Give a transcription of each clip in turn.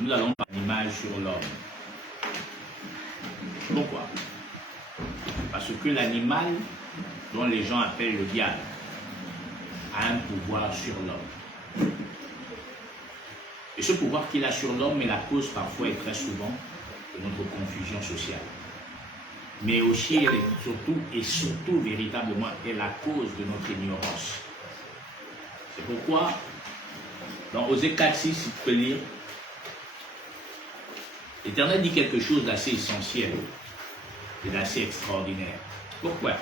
nous allons parler d'image sur l'homme. Pourquoi? Parce que l'animal, dont les gens appellent le diable, a un pouvoir sur l'homme. Et ce pouvoir qu'il a sur l'homme est la cause parfois et très souvent de notre confusion sociale. Mais aussi, elle est surtout véritablement, est la cause de notre ignorance. C'est pourquoi, dans Osée 4, 6, il peut lire, l'Éternel dit quelque chose d'assez essentiel et d'assez extraordinaire. Pourquoi?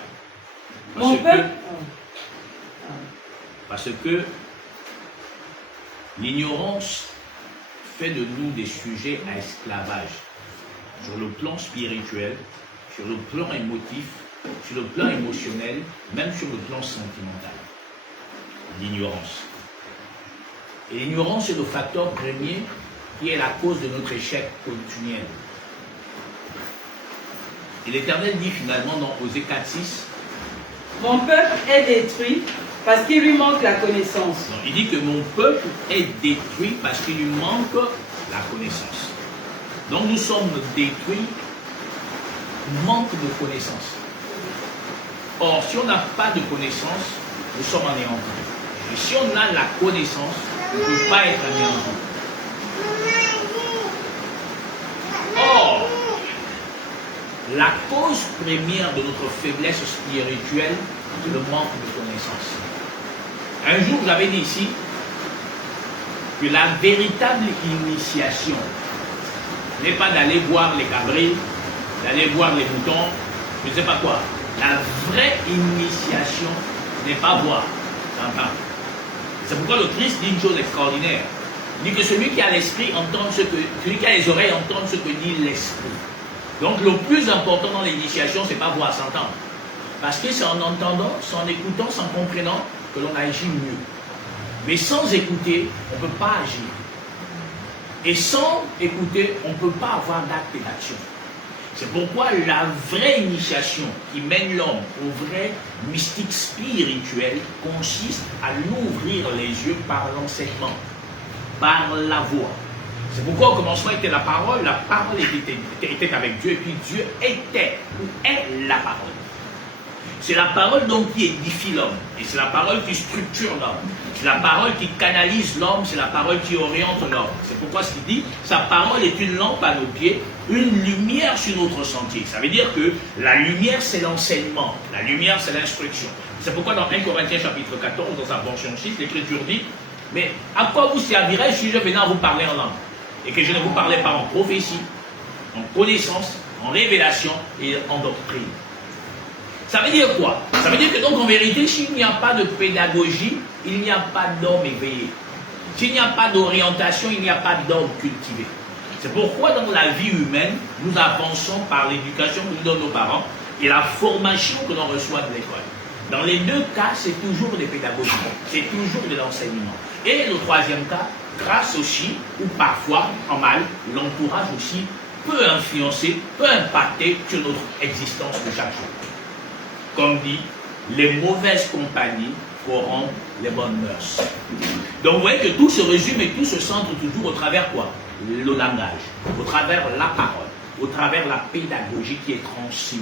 Parce que l'ignorance fait de nous des sujets à esclavage sur le plan spirituel, sur le plan émotif, sur le plan émotionnel, même sur le plan sentimental. L'ignorance. Et l'ignorance est le facteur premier qui est la cause de notre échec continuel. Et l'Éternel dit finalement dans Osée 4, 6, mon peuple est détruit parce qu'il lui manque la connaissance. Non, il dit que mon peuple est détruit parce qu'il lui manque la connaissance. Donc nous sommes détruits, manque de connaissance. Or, si on n'a pas de connaissance, nous sommes anéantis. Et si on a la connaissance, on ne peut pas être anéanti. Or, la cause première de notre faiblesse spirituelle, c'est le manque de connaissance. Un jour, j'avais dit ici que la véritable initiation n'est pas d'aller voir les cabris, d'aller voir les moutons, je ne sais pas quoi. La vraie initiation n'est pas voir, t'entends. C'est pourquoi le Christ dit une chose extraordinaire. Il dit que celui qui a l'esprit entend celui qui a les oreilles entend ce que dit l'esprit. Donc le plus important dans l'initiation, c'est pas voir, s'entendre. Parce que c'est en entendant, c'est en écoutant, c'est en comprenant que l'on agit mieux. Mais sans écouter, on ne peut pas agir. Et sans écouter, on ne peut pas avoir d'acte et d'action. C'est pourquoi la vraie initiation qui mène l'homme au vrai mystique spirituel consiste à l'ouvrir les yeux par l'enseignement, par la voix. C'est pourquoi au commencement était la parole était avec Dieu, et puis Dieu était ou est la parole. C'est la parole donc qui édifie l'homme, et c'est la parole qui structure l'homme, c'est la parole qui canalise l'homme, c'est la parole qui oriente l'homme. C'est pourquoi ce qu'il dit, sa parole est une lampe à nos pieds, une lumière sur notre sentier. Ça veut dire que la lumière c'est l'enseignement, la lumière c'est l'instruction. C'est pourquoi dans 1 Corinthiens chapitre 14, dans sa portion 6, l'Écriture dit, mais à quoi vous servirait si je venais à vous parler en langue, et que je ne vous parlais pas en prophétie, en connaissance, en révélation et en doctrine? Ça veut dire quoi? Ça veut dire que donc en vérité, s'il n'y a pas de pédagogie, il n'y a pas d'homme éveillé. S'il n'y a pas d'orientation, il n'y a pas d'homme cultivé. C'est pourquoi dans la vie humaine, nous avançons par l'éducation que nous donnent nos parents et la formation que l'on reçoit de l'école. Dans les deux cas, c'est toujours des pédagogies, c'est toujours de l'enseignement. Et le troisième cas, grâce aussi, ou parfois, en mal, l'entourage aussi peut influencer, peut impacter sur notre existence de chaque jour. Comme dit, les mauvaises compagnies corrompent les bonnes mœurs. Donc vous voyez que tout se résume et tout se centre toujours au travers quoi? Le langage, au travers la parole, au travers la pédagogie qui est transmise.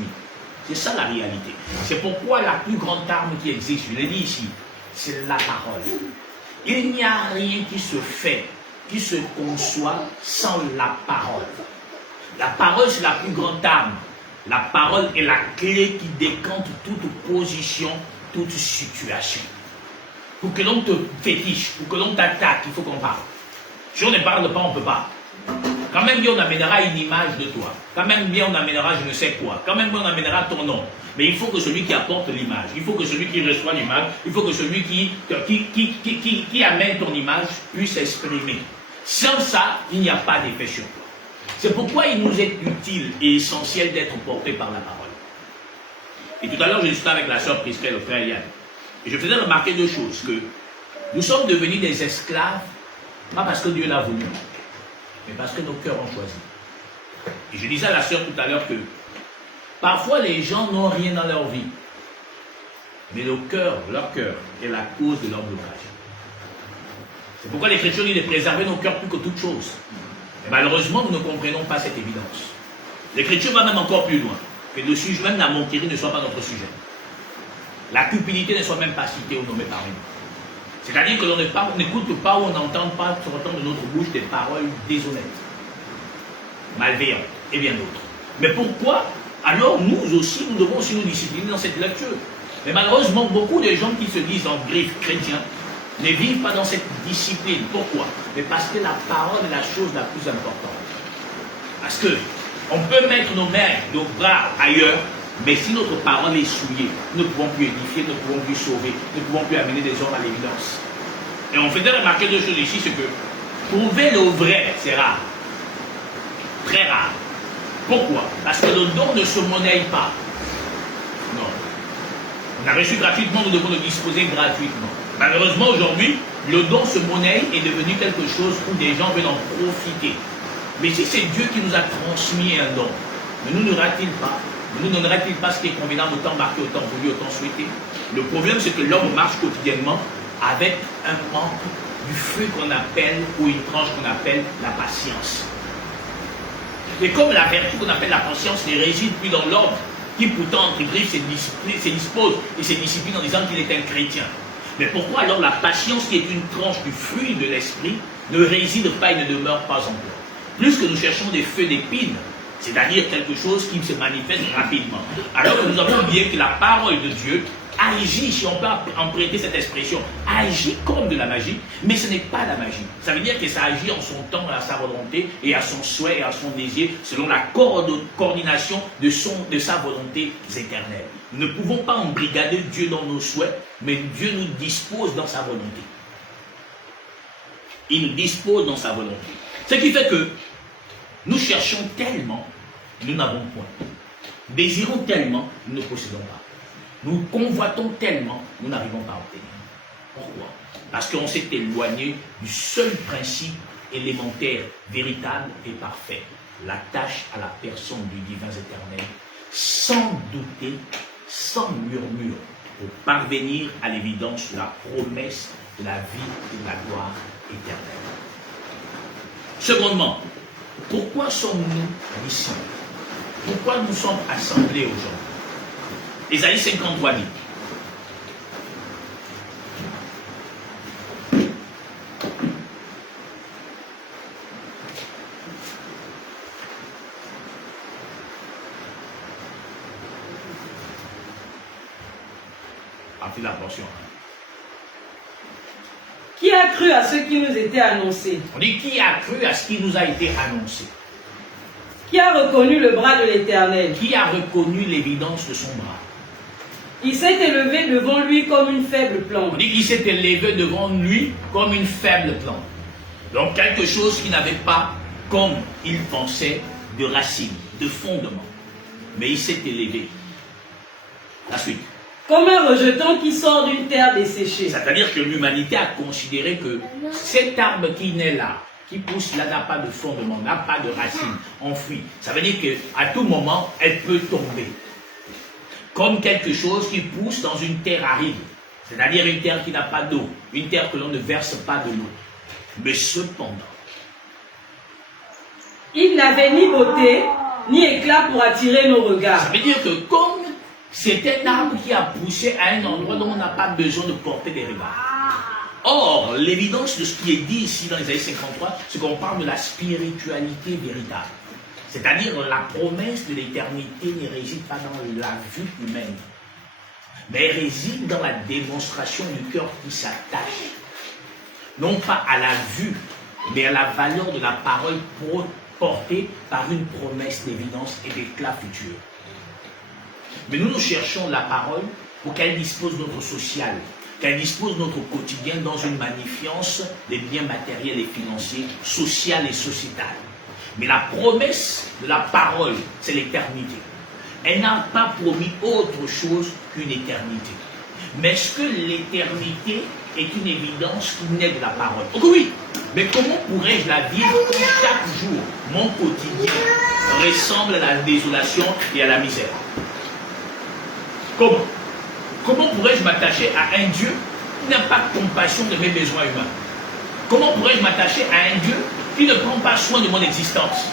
C'est ça la réalité. C'est pourquoi la plus grande arme qui existe, je l'ai dit ici, c'est la parole. Il n'y a rien qui se fait, qui se conçoit sans la parole. La parole, c'est la plus grande arme. La parole est la clé qui décante toute position, toute situation. Pour que l'on te fétiche, pour que l'on t'attaque, il faut qu'on parle. Si on ne parle pas, on ne peut pas. Quand même bien on amènera une image de toi. Quand même bien on amènera je ne sais quoi. Quand même bien on amènera ton nom. Mais il faut que celui qui apporte l'image, il faut que celui qui reçoit l'image, il faut que celui qui amène ton image puisse s'exprimer. Sans ça, il n'y a pas d'effet sur toi. C'est pourquoi il nous est utile et essentiel d'être porté par la parole. Et tout à l'heure, je discutais avec la sœur Prisca, le frère Yann. Et je faisais remarquer deux choses. Que nous sommes devenus des esclaves, pas parce que Dieu l'a voulu, mais parce que nos cœurs ont choisi. Et je disais à la sœur tout à l'heure que parfois les gens n'ont rien dans leur vie. Mais leur cœur est la cause de leur blocage. C'est pourquoi l'Écriture dit de préserver nos cœurs plus que toute chose. Et malheureusement, nous ne comprenons pas cette évidence. L'Écriture va même encore plus loin. Que le sujet même, la menterie ne soit pas notre sujet. La cupidité ne soit même pas citée ou nommée parmi nous. C'est-à-dire que l'on n'écoute pas ou on n'entend pas sortant de notre bouche des paroles déshonnêtes, malveillantes et bien d'autres. Mais pourquoi alors nous aussi, nous devons aussi nous discipliner dans cette lecture? Mais malheureusement, beaucoup de gens qui se disent en griffe chrétiens ne vivent pas dans cette discipline. Pourquoi? Mais parce que la parole est la chose la plus importante. Parce que on peut mettre nos mains, nos bras ailleurs, mais si notre parole est souillée, nous ne pouvons plus édifier, nous ne pouvons plus sauver, nous ne pouvons plus amener des hommes à l'évidence. Et on faisait remarquer deux choses ici, c'est que trouver le vrai, c'est rare. Très rare. Pourquoi? Parce que le don ne se monnaie pas. Non. On a reçu gratuitement, nous devons le disposer gratuitement. Malheureusement, aujourd'hui, le don se monnaie est devenu quelque chose où des gens veulent en profiter. Mais si c'est Dieu qui nous a transmis un don, ne nous donnera-t-il pas? Ne nous donnera-t-il pas ce qui est convenable, autant marqué, autant voulu, autant souhaité? Le problème, c'est que l'homme marche quotidiennement avec un manque du fruit qu'on appelle, ou une tranche qu'on appelle la patience. Et comme la vertu qu'on appelle la patience ne réside plus dans l'homme, qui pourtant entre griffes se dispose et se discipline en disant qu'il est un chrétien. Mais pourquoi alors la patience, qui est une tranche du fruit de l'esprit, ne réside pas et ne demeure pas encore? Plus que nous cherchons des feux d'épines, c'est-à-dire quelque chose qui se manifeste rapidement. Alors que nous avons oublié que la parole de Dieu agit, si on peut emprunter cette expression, agit comme de la magie, mais ce n'est pas la magie. Ça veut dire que ça agit en son temps, à sa volonté et à son souhait et à son désir, selon la coordination de sa volonté éternelle. Nous ne pouvons pas embrigader Dieu dans nos souhaits, mais Dieu nous dispose dans sa volonté. Il nous dispose dans sa volonté. Ce qui fait que nous cherchons tellement, nous n'avons point. Désirons tellement, nous ne possédons pas. Nous convoitons tellement, nous n'arrivons pas à obtenir. Pourquoi? Parce qu'on s'est éloigné du seul principe élémentaire, véritable et parfait. L'attache à la personne du divin éternel, sans douter, sans murmure, pour parvenir à l'évidence de la promesse de la vie et de la gloire éternelle. Secondement, pourquoi sommes-nous ici? Pourquoi nous sommes assemblés aujourd'hui? Ésaïe 53 dit. Partie de la portion. Qui a cru à ce qui nous était annoncé? On dit qui a cru à ce qui nous a été annoncé? Qui a reconnu le bras de l'Éternel? Qui a reconnu l'évidence de son bras? Il s'est élevé devant lui comme une faible plante. On dit qu'il s'est élevé devant lui comme une faible plante. Donc quelque chose qui n'avait pas, comme il pensait, de racines, de fondement. Mais il s'est élevé. La suite. Comme un rejeton qui sort d'une terre desséchée. C'est-à-dire que l'humanité a considéré que cet arbre qui naît là, qui pousse là, n'a pas de fondement, n'a pas de racines, enfuie. Ça veut dire qu'à tout moment, elle peut tomber. Comme quelque chose qui pousse dans une terre aride. C'est-à-dire une terre qui n'a pas d'eau, une terre que l'on ne verse pas de l'eau. Mais cependant, il n'avait ni beauté, ni éclat pour attirer nos regards. Ça veut dire que comme c'est un arbre qui a poussé à un endroit dont on n'a pas besoin de porter des regards. Or, l'évidence de ce qui est dit ici dans Ésaïe 53, c'est qu'on parle de la spiritualité véritable. C'est-à-dire la promesse de l'éternité ne réside pas dans la vue humaine, mais elle réside dans la démonstration du cœur qui s'attache, non pas à la vue, mais à la valeur de la parole portée par une promesse d'évidence et d'éclat futur. Mais nous cherchons la parole pour qu'elle dispose de notre social, qu'elle dispose de notre quotidien dans une magnifience des biens matériels et financiers, social et sociétal. Mais la promesse de la parole, c'est l'éternité. Elle n'a pas promis autre chose qu'une éternité. Mais est-ce que l'éternité est une évidence qui naît de la parole? Oh oui, mais comment pourrais-je la vivre quand chaque jour, mon quotidien ressemble à la désolation et à la misère? Comment? Comment pourrais-je m'attacher à un Dieu qui n'a pas de compassion de mes besoins humains? Comment pourrais-je m'attacher à un Dieu qui ne prend pas soin de mon existence?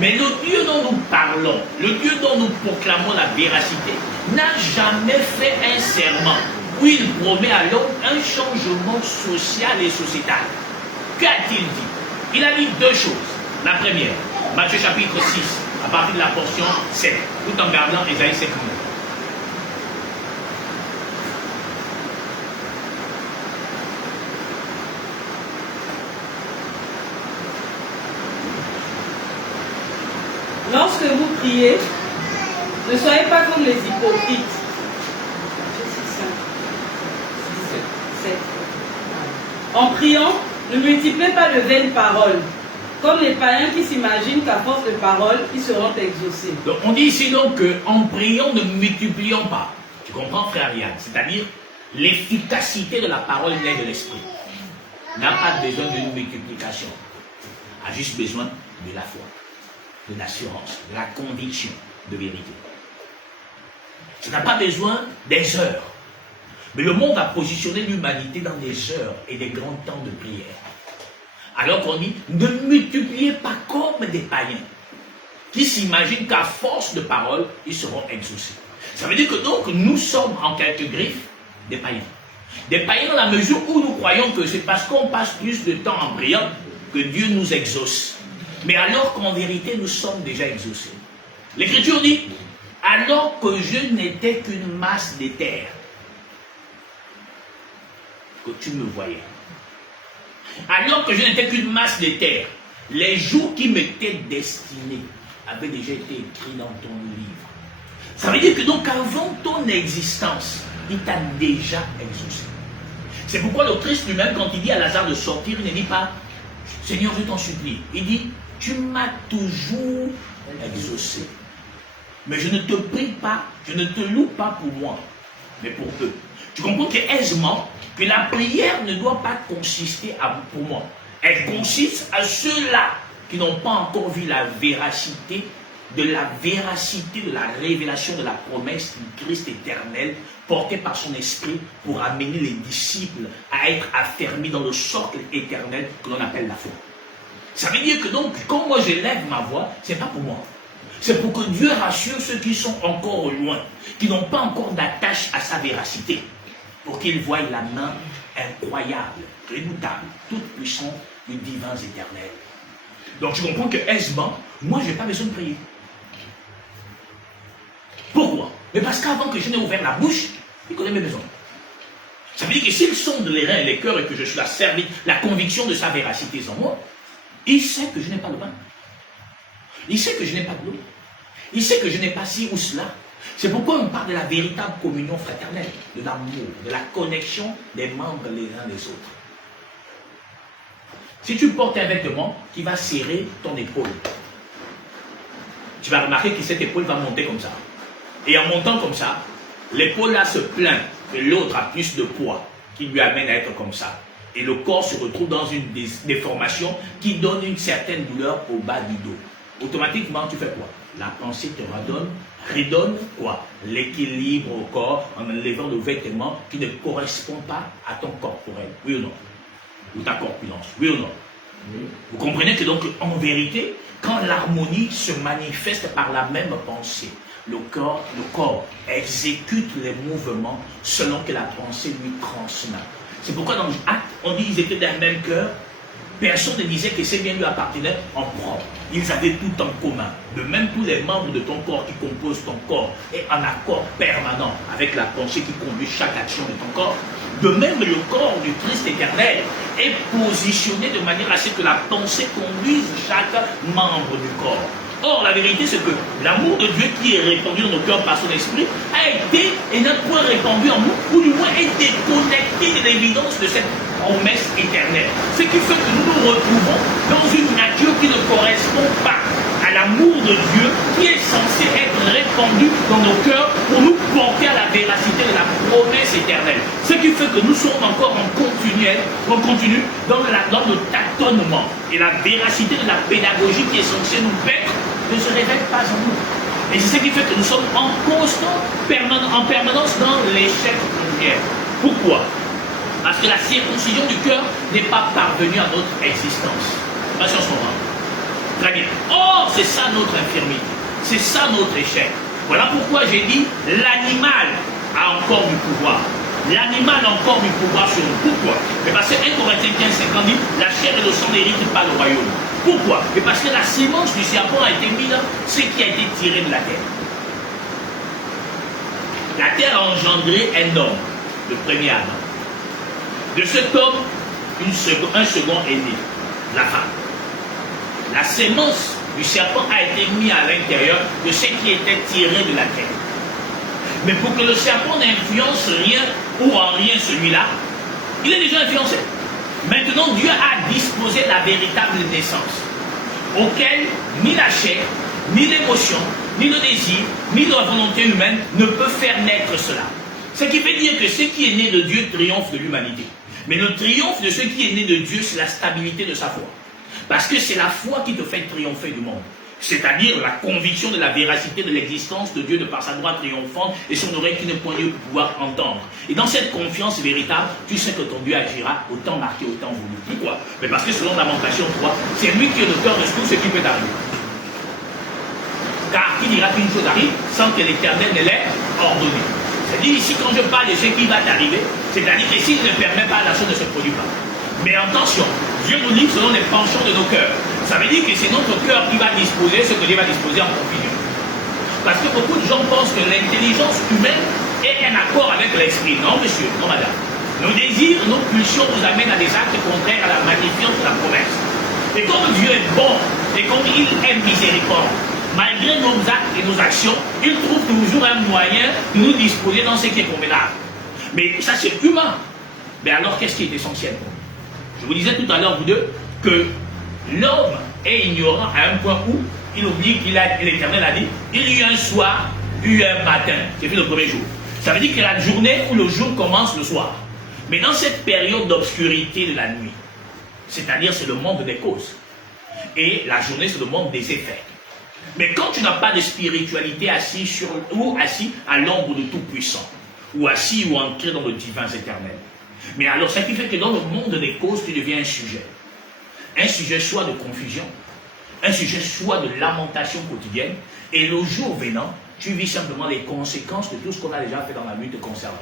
Mais le Dieu dont nous parlons, le Dieu dont nous proclamons la véracité, n'a jamais fait un serment où il promet à l'homme un changement social et sociétal. Qu'a-t-il dit? Il a dit deux choses. La première, Matthieu chapitre 6, à partir de la portion 7, tout en gardant Ésaïe 59. Lorsque vous priez, ne soyez pas comme les hypocrites. En priant, ne multipliez pas de vaines paroles, comme les païens qui s'imaginent qu'à force de paroles, ils seront exaucés. Donc on dit ici donc qu'en priant, ne multiplions pas. Tu comprends, frère Yann? C'est-à-dire, l'efficacité de la parole naît de l'esprit. N'a pas besoin d'une multiplication. A juste besoin de la foi, de l'assurance, de la conviction de vérité. Ça n'a pas besoin des heures. Mais le monde a positionné l'humanité dans des heures et des grands temps de prière. Alors qu'on dit, ne multipliez pas comme des païens qui s'imaginent qu'à force de paroles, ils seront exaucés. Ça veut dire que donc, nous sommes en quelques griffes des païens. Des païens dans la mesure où nous croyons que c'est parce qu'on passe plus de temps en priant que Dieu nous exauce. Mais alors qu'en vérité, nous sommes déjà exaucés. L'Écriture dit, alors que je n'étais qu'une masse d'éther, que tu me voyais. Alors que je n'étais qu'une masse d'éther, les jours qui m'étaient destinés avaient déjà été écrits dans ton livre. Ça veut dire que donc avant ton existence, il t'a déjà exaucé. C'est pourquoi le Christ lui-même, quand il dit à Lazare de sortir, il ne dit pas « Seigneur, je t'en supplie ». Il dit « Tu m'as toujours exaucé. Mais je ne te prie pas, je ne te loue pas pour moi, mais pour eux. » Tu comprends qu'aisément, que la prière ne doit pas consister pour moi. Elle consiste à ceux-là qui n'ont pas encore vu la véracité de la révélation de la promesse du Christ éternel portée par son esprit pour amener les disciples à être affermis dans le socle éternel que l'on appelle la foi. Ça veut dire que donc, quand moi j'élève ma voix, ce n'est pas pour moi. C'est pour que Dieu rassure ceux qui sont encore au loin, qui n'ont pas encore d'attache à sa véracité, pour qu'ils voient la main incroyable, redoutable, toute puissante du divin éternel. Donc tu comprends que aisément, moi je n'ai pas besoin de prier. Pourquoi? Mais parce qu'avant que je n'ai ouvert la bouche, il connaît mes besoins. Ça veut dire que s'il sonde les reins et les cœurs et que je suis la conviction de sa véracité en moi, il sait que je n'ai pas le pain. Il sait que je n'ai pas de l'eau. Il sait que je n'ai pas ci ou cela. C'est pourquoi on parle de la véritable communion fraternelle, de l'amour, de la connexion des membres les uns des autres. Si tu portes un vêtement qui va serrer ton épaule, tu vas remarquer que cette épaule va monter comme ça. Et en montant comme ça, l'épaule là se plaint que l'autre a plus de poids qui lui amène à être comme ça. Et le corps se retrouve dans une déformation qui donne une certaine douleur au bas du dos. Automatiquement, tu fais quoi? La pensée te redonne quoi? L'équilibre au corps en enlevant le vêtement qui ne correspond pas à ton corporel. Oui ou non? Ou ta corpulence. Oui ou non? Oui. Vous comprenez que donc, en vérité, quand l'harmonie se manifeste par la même pensée, le corps exécute les mouvements selon que la pensée lui transmet. C'est pourquoi dans Actes, on dit qu'ils étaient d'un même cœur. Personne ne disait que ces biens lui appartenaient en propre. Ils avaient tout en commun. De même, tous les membres de ton corps qui composent ton corps est en accord permanent avec la pensée qui conduit chaque action de ton corps. De même, le corps du Christ éternel est positionné de manière à ce que la pensée conduise chaque membre du corps. Or, la vérité, c'est que l'amour de Dieu qui est répandu dans nos cœurs par son esprit a été et n'a point répandu en nous, ou du moins est déconnecté de l'évidence de cette promesse éternelle. Ce qui fait que nous nous retrouvons dans une nature qui ne correspond pas à l'amour de Dieu qui est censé être répandu dans nos cœurs pour nous porter à la véracité de la promesse éternelle. Ce qui fait que nous sommes encore en continu dans le tâtonnement. Et la véracité de la pédagogie qui est censée nous paître ne se révèle pas en nous. Et c'est ce qui fait que nous sommes en permanence dans l'échec continuel. Pourquoi? Parce que la circoncision du cœur n'est pas parvenue à notre existence. Attention ce moment. Très bien. Or, c'est ça notre infirmité. C'est ça notre échec. Voilà pourquoi j'ai dit l'animal a encore du pouvoir. L'animal a encore du pouvoir sur nous. Pourquoi? Mais parce que 1 Corinthiens 15:50 dit la chair et le sang n'héritent pas le royaume. Pourquoi? Mais parce que la sémence du serpent a été mise là, c'est qui a été tiré de la terre. La terre a engendré un homme, le premier Adam. De cet homme, un second est né, la femme. La sémence du serpent a été mise à l'intérieur de ce qui était tiré de la terre. Mais pour que le serpent n'influence rien ou en rien celui-là, il est déjà influencé. Maintenant, Dieu a disposé la véritable naissance, auquel ni la chair, ni l'émotion, ni le désir, ni la volonté humaine ne peut faire naître cela. Ce qui veut dire que ce qui est né de Dieu triomphe de l'humanité. Mais le triomphe de ce qui est né de Dieu, c'est la stabilité de sa foi. Parce que c'est la foi qui te fait triompher du monde. C'est-à-dire la conviction de la véracité de l'existence de Dieu de par sa droite triomphante et son oreille qui ne point Dieu pour pouvoir entendre. Et dans cette confiance véritable, tu sais que ton Dieu agira au temps marqué, au temps voulu. Pourquoi? Mais parce que selon Lamentation 3, c'est lui qui est l'auteur de tout ce qui peut arriver. Car qui dira qu'une chose arrive sans que l'Éternel ne l'ait ordonné? C'est-à-dire ici, quand je parle de ce qui va t'arriver, c'est-à-dire que s'il ne permet pas, la chose ne se produit pas. Mais attention, Dieu nous dit selon les penchants de nos cœurs. Ça veut dire que c'est notre cœur qui va disposer ce que Dieu va disposer en confusion. Parce que beaucoup de gens pensent que l'intelligence humaine est un accord avec l'esprit. Non, monsieur, non, madame. Nos désirs, nos pulsions nous amènent à des actes contraires à la magnificence de la promesse. Et comme Dieu est bon, et comme il est miséricorde, malgré nos actes et nos actions, il trouve toujours un moyen de nous disposer dans ce qui est convenable. Mais ça, c'est humain. Mais alors, qu'est-ce qui est essentiel? Je vous disais tout à l'heure, vous deux, que l'homme est ignorant à un point où il oublie qu'il a, l'Éternel a dit, il y a eu un soir, il y a eu un matin. C'est fait le premier jour. Ça veut dire que la journée où le jour commence le soir. Mais dans cette période d'obscurité de la nuit, c'est-à-dire c'est le monde des causes. Et la journée, c'est le monde des effets. Mais quand tu n'as pas de spiritualité assis ou assis à l'ombre de Tout-Puissant, ou assis ou ancré dans le divin éternel, mais alors ça qui fait que dans le monde des causes, tu deviens un sujet. Un sujet soit de confusion, un sujet soit de lamentation quotidienne, et le jour venant, tu vis simplement les conséquences de tout ce qu'on a déjà fait dans la vie te concernant.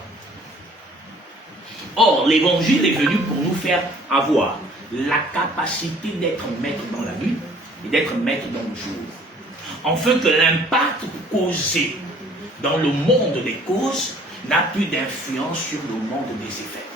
Or, l'évangile est venu pour nous faire avoir la capacité d'être maître dans la nuit et d'être maître dans le jour. Afin que l'impact causé dans le monde des causes n'a plus d'influence sur le monde des effets.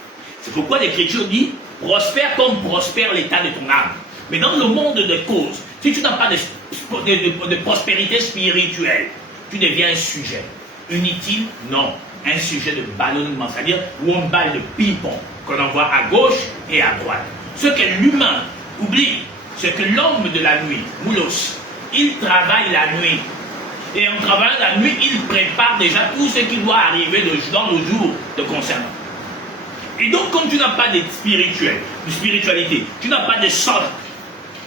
C'est pourquoi l'Écriture dit, prospère comme prospère l'état de ton âme. Mais dans le monde des causes, si tu n'as pas de prospérité spirituelle, tu deviens un sujet. Inutile? Non. Un sujet de ballonnement, c'est-à-dire où on balle de ping-pong, qu'on envoie à gauche et à droite. Ce que l'humain oublie, c'est que l'homme de la nuit, Moulos, il travaille la nuit. Et en travaillant la nuit, il prépare déjà tout ce qui doit arriver dans le jour de concernant. Et donc, comme tu n'as pas de spiritualité, tu n'as pas de socle,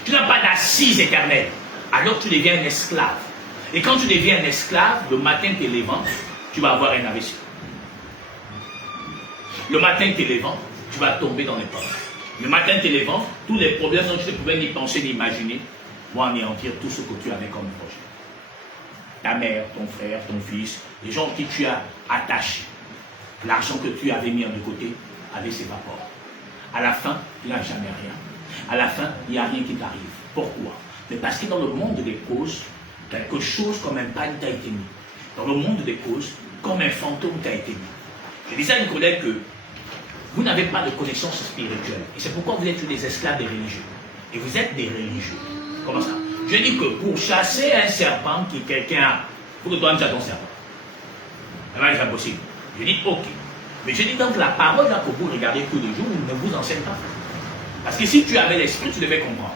tu n'as pas d'assise éternelle, alors tu deviens un esclave. Et quand tu deviens un esclave, le matin t'es levant, tu vas avoir un AVC. Le matin t'es levant, tu vas tomber dans les pommes. Le matin t'es levant, tous les problèmes dont tu ne pouvais ni penser ni imaginer vont anéantir tout ce que tu avais comme projet. Ta mère, ton frère, ton fils, les gens qui tu as attachés, l'argent que tu avais mis de côté avait s'évaporé. À la fin, tu n'as jamais rien. À la fin, il n'y a rien qui t'arrive. Pourquoi? Mais parce que dans le monde des causes, quelque chose comme un pagne t'a été mis. Dans le monde des causes, comme un fantôme t'a été mis. Je disais à une collègue que vous n'avez pas de connaissance spirituelle. Et c'est pourquoi vous êtes des esclaves des religieux. Et vous êtes des religieux. Comment ça? Je dis que pour chasser un serpent qui quelqu'un a, il faut que toi tu as ton serpent. Alors c'est impossible. Je dis ok. Mais je dis donc la parole là que vous regardez tous les jours ne vous enseigne pas. Parce que si tu avais l'esprit, tu devais comprendre.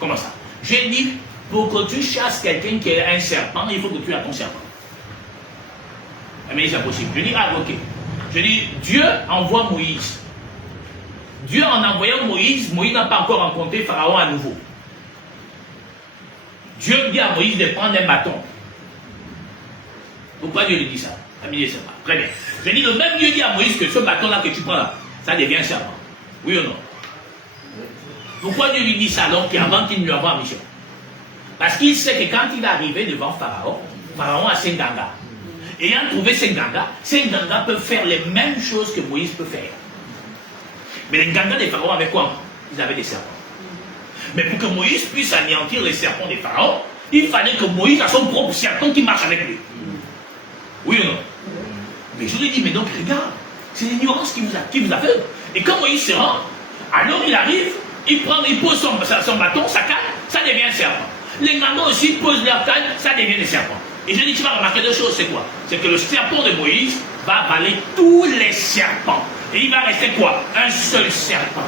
Comment ça? J'ai dit, pour que tu chasses quelqu'un qui est un serpent, il faut que tu aies ton serpent. Mais c'est impossible. Je dis, ah ok. Je dis, Dieu envoie Moïse. Dieu en envoyant Moïse, Moïse n'a pas encore rencontré Pharaon à nouveau. Dieu dit à Moïse de prendre un bâton. Pourquoi Dieu lui dit ça? Très bien. Je dis, le même Dieu dit à Moïse que ce bâton-là que tu prends là, ça devient un serpent. Oui ou non? Pourquoi Dieu lui dit ça donc avant qu'il ne lui envoie en mission? Parce qu'il sait que quand il est arrivé devant Pharaon, Pharaon a 5 gangas. Ayant trouvé 5 gangas peuvent faire les mêmes choses que Moïse peut faire. Mais les gangas des pharaons avaient quoi? Ils avaient des serpents. Mais pour que Moïse puisse anéantir les serpents des pharaons, il fallait que Moïse a son propre serpent qui marche avec lui. Oui ou non? Mais je lui dis, mais donc regarde, c'est l'ignorance qui vous aveugle. Et quand Moïse se rend, alors il arrive, il pose son bâton, sa canne, ça devient un serpent. Les gangas aussi posent leur canne, ça devient des serpents. Et je dis, tu vas remarquer deux choses, c'est quoi? C'est que le serpent de Moïse va avaler tous les serpents. Et il va rester quoi? Un seul serpent.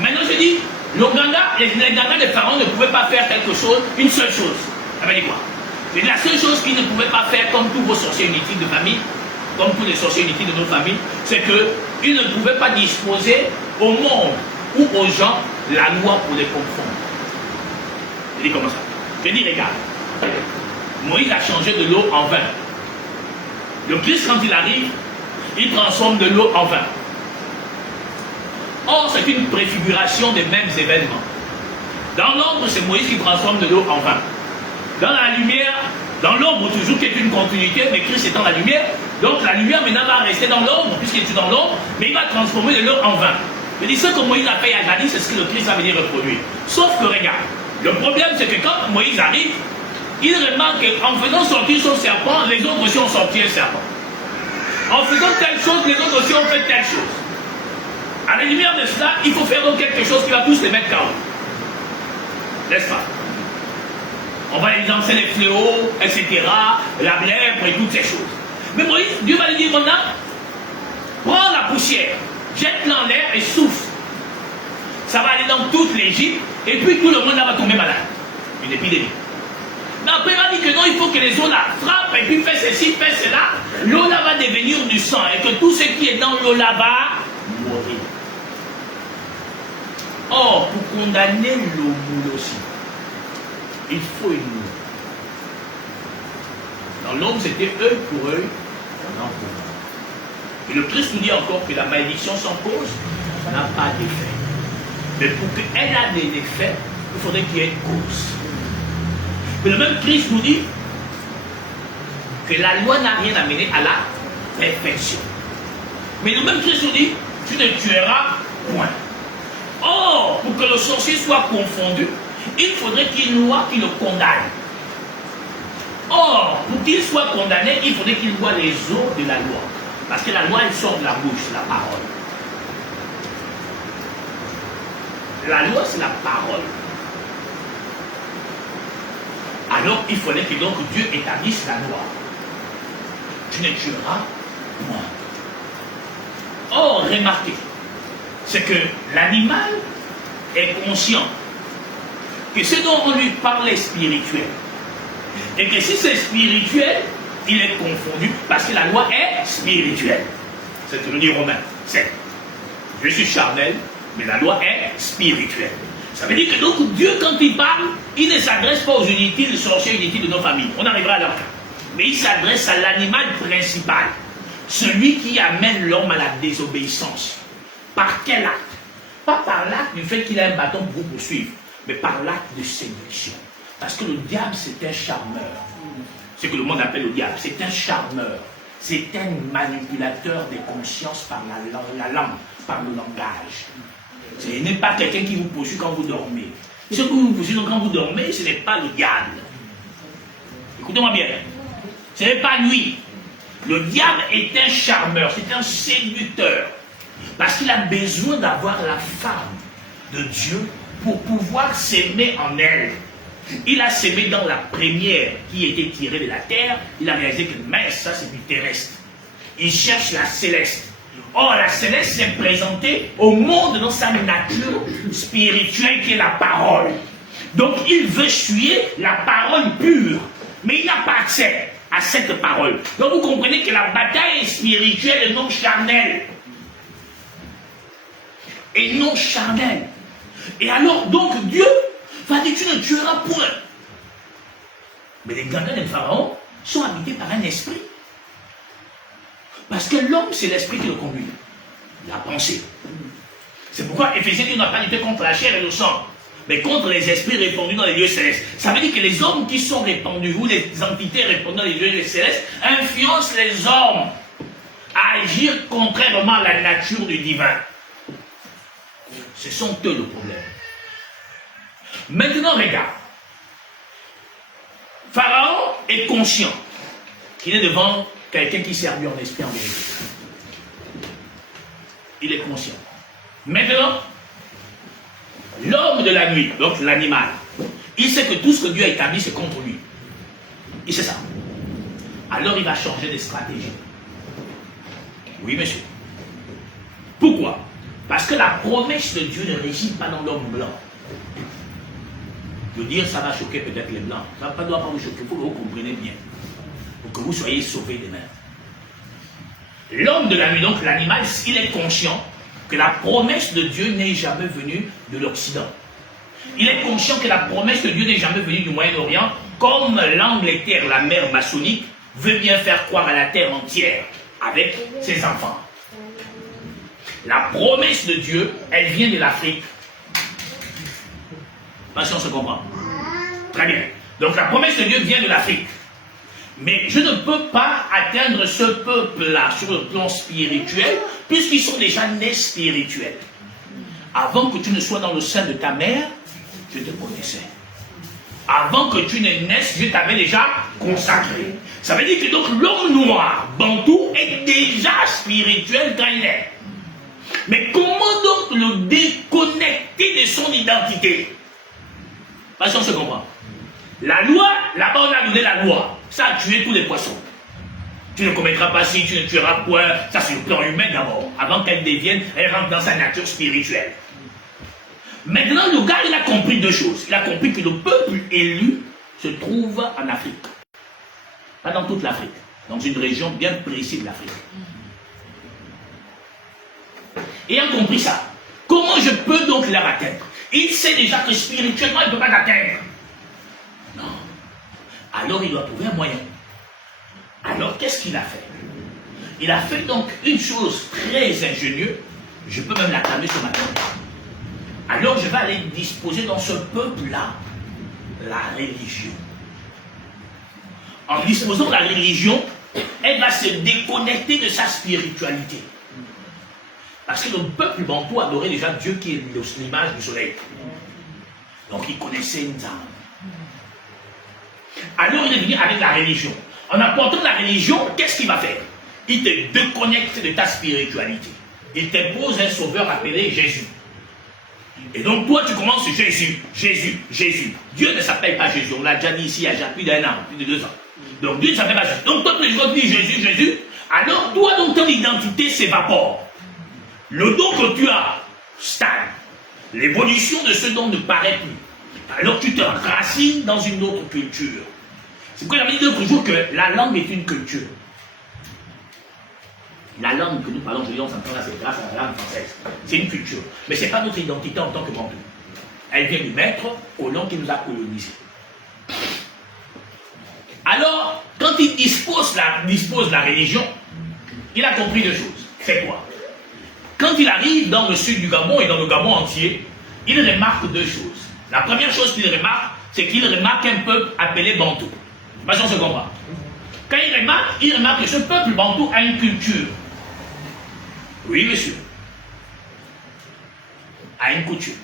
Maintenant je dis, les gangas de Pharaon ne pouvaient pas faire quelque chose, une seule chose. Ça veut dire quoi? Et la seule chose qu'ils ne pouvaient pas faire, comme tous vos sorciers inutiles de famille, comme tous les sorciers inutiles de nos familles, c'est qu'ils ne pouvaient pas disposer au monde ou aux gens la loi pour les confondre. Je dis comment ça? Je dis, regarde, Moïse a changé de l'eau en vin. Le Christ, quand il arrive, il transforme de l'eau en vin. Or, c'est une préfiguration des mêmes événements. Dans l'ombre, c'est Moïse qui transforme de l'eau en vin. Dans la lumière, dans l'ombre toujours qui est une continuité, mais Christ étant la lumière, donc la lumière maintenant va rester dans l'ombre, puisqu'il est dans l'ombre, mais il va transformer de l'eau en vin. Je dis, ce que Moïse a fait à Jadis, c'est ce que le Christ va venir reproduire. Sauf que regarde, le problème c'est que quand Moïse arrive, il remarque qu'en faisant sortir son serpent, les autres aussi ont sorti un serpent. En faisant telle chose, les autres aussi ont fait telle chose. À la lumière de cela, il faut faire donc quelque chose qui va tous les mettre KO. N'est-ce pas? On va les lancer les fléaux, etc., la lèpre et toutes ces choses. Mais Moïse, Dieu va lui dire maintenant, prends la poussière, jette-la en l'air et souffle. Ça va aller dans toute l'Égypte, et puis tout le monde là va tomber malade. Une épidémie. Mais après, il va dire que non, il faut que les eaux là frappent, et puis fais ceci, fais cela. L'eau là va devenir du sang, et que tout ce qui est dans l'eau là va mourir. Or, pour condamner l'eau moule aussi, il faut une eau. Dans l'homme, c'était œil pour œil, dent pour dent. Et le Christ nous dit encore que la malédiction sans cause n'a pas d'effet. Mais pour qu'elle ait des effets, il faudrait qu'il y ait une cause. Mais le même Christ nous dit que la loi n'a rien amené à la perfection. Mais le même Christ nous dit, tu ne tueras point. Or, pour que le sorcier soit confondu, il faudrait qu'il y ait une loi qui le condamne. Or, pour qu'il soit condamné, il faudrait qu'il voie les eaux de la loi. Parce que la loi, elle sort de la bouche, la parole. La loi, c'est la parole. Alors, il fallait que donc Dieu établisse la loi. Tu ne tueras point. Or, remarquez, c'est que l'animal est conscient que ce dont on lui parle est spirituel. Et que si c'est spirituel, il est confondu parce que la loi est spirituelle. C'est ce que nous dit Romains 7. Je suis charnel, mais la loi est spirituelle. Ça veut dire que donc Dieu, quand il parle, il ne s'adresse pas aux inutiles, aux sorciers inutiles de nos familles. On arrivera à leur cas. Mais il s'adresse à l'animal principal. Celui qui amène l'homme à la désobéissance. Par quel acte? Pas par l'acte du fait qu'il a un bâton pour vous poursuivre, mais par l'acte de séduction. Parce que le diable, c'est un charmeur. Ce que le monde appelle le diable, c'est un charmeur. C'est un manipulateur des consciences par la langue, par le langage. Ce n'est pas quelqu'un qui vous poursuit quand vous dormez. Ce que vous poursuivez quand vous dormez, ce n'est pas le diable. Écoutez-moi bien. Ce n'est pas lui. Le diable est un charmeur, c'est un séducteur. Parce qu'il a besoin d'avoir la femme de Dieu pour pouvoir s'aimer en elle. Il a s'aimé dans la première qui était tirée de la terre. Il a réalisé que mais ça c'est du terrestre. Il cherche la céleste. Or la céleste s'est présentée au monde dans sa nature spirituelle qui est la parole. Donc il veut suyer la parole pure. Mais il n'a pas accès à cette parole. Donc vous comprenez que la bataille est spirituelle et non charnelle. et non charnel. Et alors, donc, Dieu va dire, tu ne tueras point. Mais les gardiens du Pharaon sont habités par un esprit. Parce que l'homme, c'est l'esprit qui le conduit. La pensée. C'est pourquoi Éphésiens dit, n'a pas lutté contre la chair et le sang, mais contre les esprits répandus dans les lieux célestes. Ça veut dire que les hommes qui sont répandus, ou les entités répandues dans les lieux célestes, influencent les hommes à agir contrairement à la nature du divin. Ce sont eux le problème. Maintenant, regarde. Pharaon est conscient qu'il est devant quelqu'un qui sert lui en esprit en vérité. Il est conscient. Maintenant, l'homme de la nuit, donc l'animal, il sait que tout ce que Dieu a établi, c'est contre lui. Il sait ça. Alors il va changer de stratégie. Oui, monsieur. Pourquoi? Parce que la promesse de Dieu ne réside pas dans l'homme blanc. Je veux dire, ça va choquer peut-être les blancs. Ça ne doit pas vous choquer. Il faut que vous compreniez bien. Pour que vous soyez sauvés demain. L'homme de la nuit, donc l'animal, il est conscient que la promesse de Dieu n'est jamais venue de l'Occident. Il est conscient que la promesse de Dieu n'est jamais venue du Moyen-Orient, comme l'Angleterre, la mère maçonnique, veut bien faire croire à la terre entière avec ses enfants. La promesse de Dieu, elle vient de l'Afrique. Pas si on se comprend. Très bien. Donc la promesse de Dieu vient de l'Afrique. Mais je ne peux pas atteindre ce peuple-là sur le plan spirituel, puisqu'ils sont déjà nés spirituels. Avant que tu ne sois dans le sein de ta mère, je te connaissais. Avant que tu ne naisses, je t'avais déjà consacré. Ça veut dire que donc l'homme noir, Bantou, est déjà spirituel quand il est. Mais comment donc le déconnecter de son identité? Parce qu'on se comprend. La loi, là-bas on a donné la loi. Ça a tué tous les poissons. Tu ne commettras pas si, tu ne tueras point. Ça c'est le plan humain d'abord. Avant qu'elle devienne, elle rentre dans sa nature spirituelle. Maintenant, le gars, il a compris deux choses. Il a compris que le peuple élu se trouve en Afrique. Pas dans toute l'Afrique. Dans une région bien précise de l'Afrique. Ayant compris ça, comment je peux donc leur atteindre? Il sait déjà que spirituellement, il ne peut pas l'atteindre. Non. Alors, il doit trouver un moyen. Alors, qu'est-ce qu'il a fait? Il a fait donc une chose très ingénieuse. Je peux même l'acclamer ce matin. Alors, je vais aller disposer dans ce peuple-là la religion. En disposant la religion, elle va se déconnecter de sa spiritualité. Parce que le peuple bantou adorait déjà Dieu qui est l'image du soleil. Donc il connaissait une âme. Alors il est venu avec la religion. En apportant la religion, qu'est-ce qu'il va faire? Il te déconnecte de ta spiritualité. Il t'impose un sauveur appelé Jésus. Et donc toi tu commences Jésus, Jésus, Jésus. Dieu ne s'appelle pas Jésus. On l'a déjà dit ici il y a déjà plus d'un an, plus de 2 ans. Donc Dieu ne s'appelle pas Jésus. Donc toi tous les jours tu dis Jésus, Jésus. Alors toi donc ton identité s'évapore. Le don que tu as stagne. L'évolution de ce don ne paraît plus. Alors tu te racines dans une autre culture. C'est pourquoi il a dit l'autre jour que la langue est une culture. La langue que nous parlons aujourd'hui, on s'entend là, c'est grâce à la langue française. C'est une culture. Mais ce n'est pas notre identité en tant que bantou. Elle vient du maître colon qui nous a colonisés. Alors, quand il dispose la religion, il a compris deux choses. C'est quoi? Quand il arrive dans le sud du Gabon et dans le Gabon entier, il remarque deux choses. La première chose qu'il remarque, c'est qu'il remarque un peuple appelé Bantou. Parce qu'on se comprend. Quand il remarque que ce peuple Bantou a une culture. Oui, monsieur. A une coutume.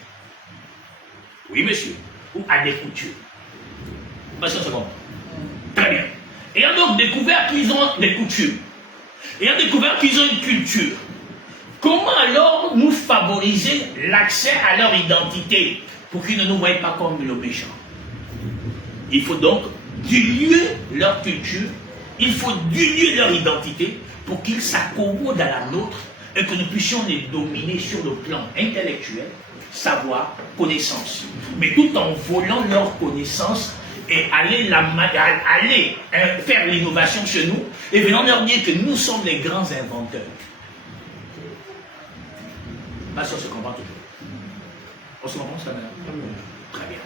Oui, monsieur. Ou a des coutumes. Parce qu'on se comprend. Très bien. Ayant donc découvert qu'ils ont des coutumes, ayant découvert qu'ils ont une culture, comment alors nous favoriser l'accès à leur identité pour qu'ils ne nous voient pas comme le méchant? Il faut donc diluer leur culture, il faut diluer leur identité pour qu'ils s'accommodent à la nôtre et que nous puissions les dominer sur le plan intellectuel, savoir, connaissance. Mais tout en volant leur connaissance et aller faire l'innovation chez nous et venant leur dire que nous sommes les grands inventeurs. Pas sûr, on se comprend toujours. On se comprend ça maintenant? Très bien.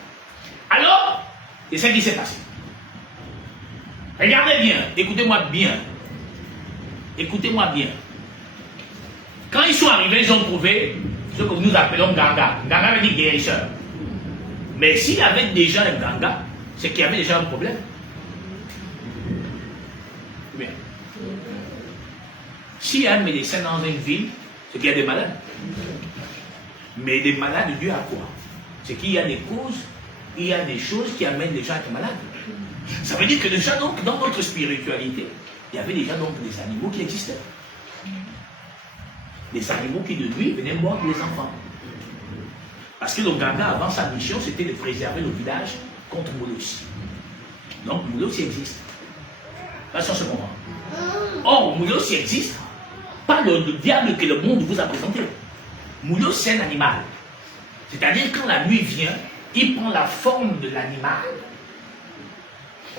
Alors, c'est ce qui s'est passé. Regardez bien, écoutez-moi bien. Écoutez-moi bien. Quand ils sont arrivés, ils ont trouvé ce que nous appelons Ganga. Ganga veut dire guérisseur. Mais s'il y avait déjà un Ganga, c'est qu'il y avait déjà un problème. Bien. S'il y a un médecin dans une ville, c'est qu'il y a des malades. Mais des malades dus à quoi? C'est qu'il y a des causes, il y a des choses qui amènent les gens à être malades. Ça veut dire que déjà, donc, dans notre spiritualité, il y avait déjà donc des animaux qui existaient. Des animaux qui de nuit venaient mordre les enfants. Parce que le Ganga, avant sa mission, c'était de préserver le village contre Moulos. Donc Moulos existe. Là, ça se comprend. Or, Moulos existe, pas le diable que le monde vous a présenté. Moulos, c'est un animal. C'est-à-dire, quand la nuit vient, il prend la forme de l'animal.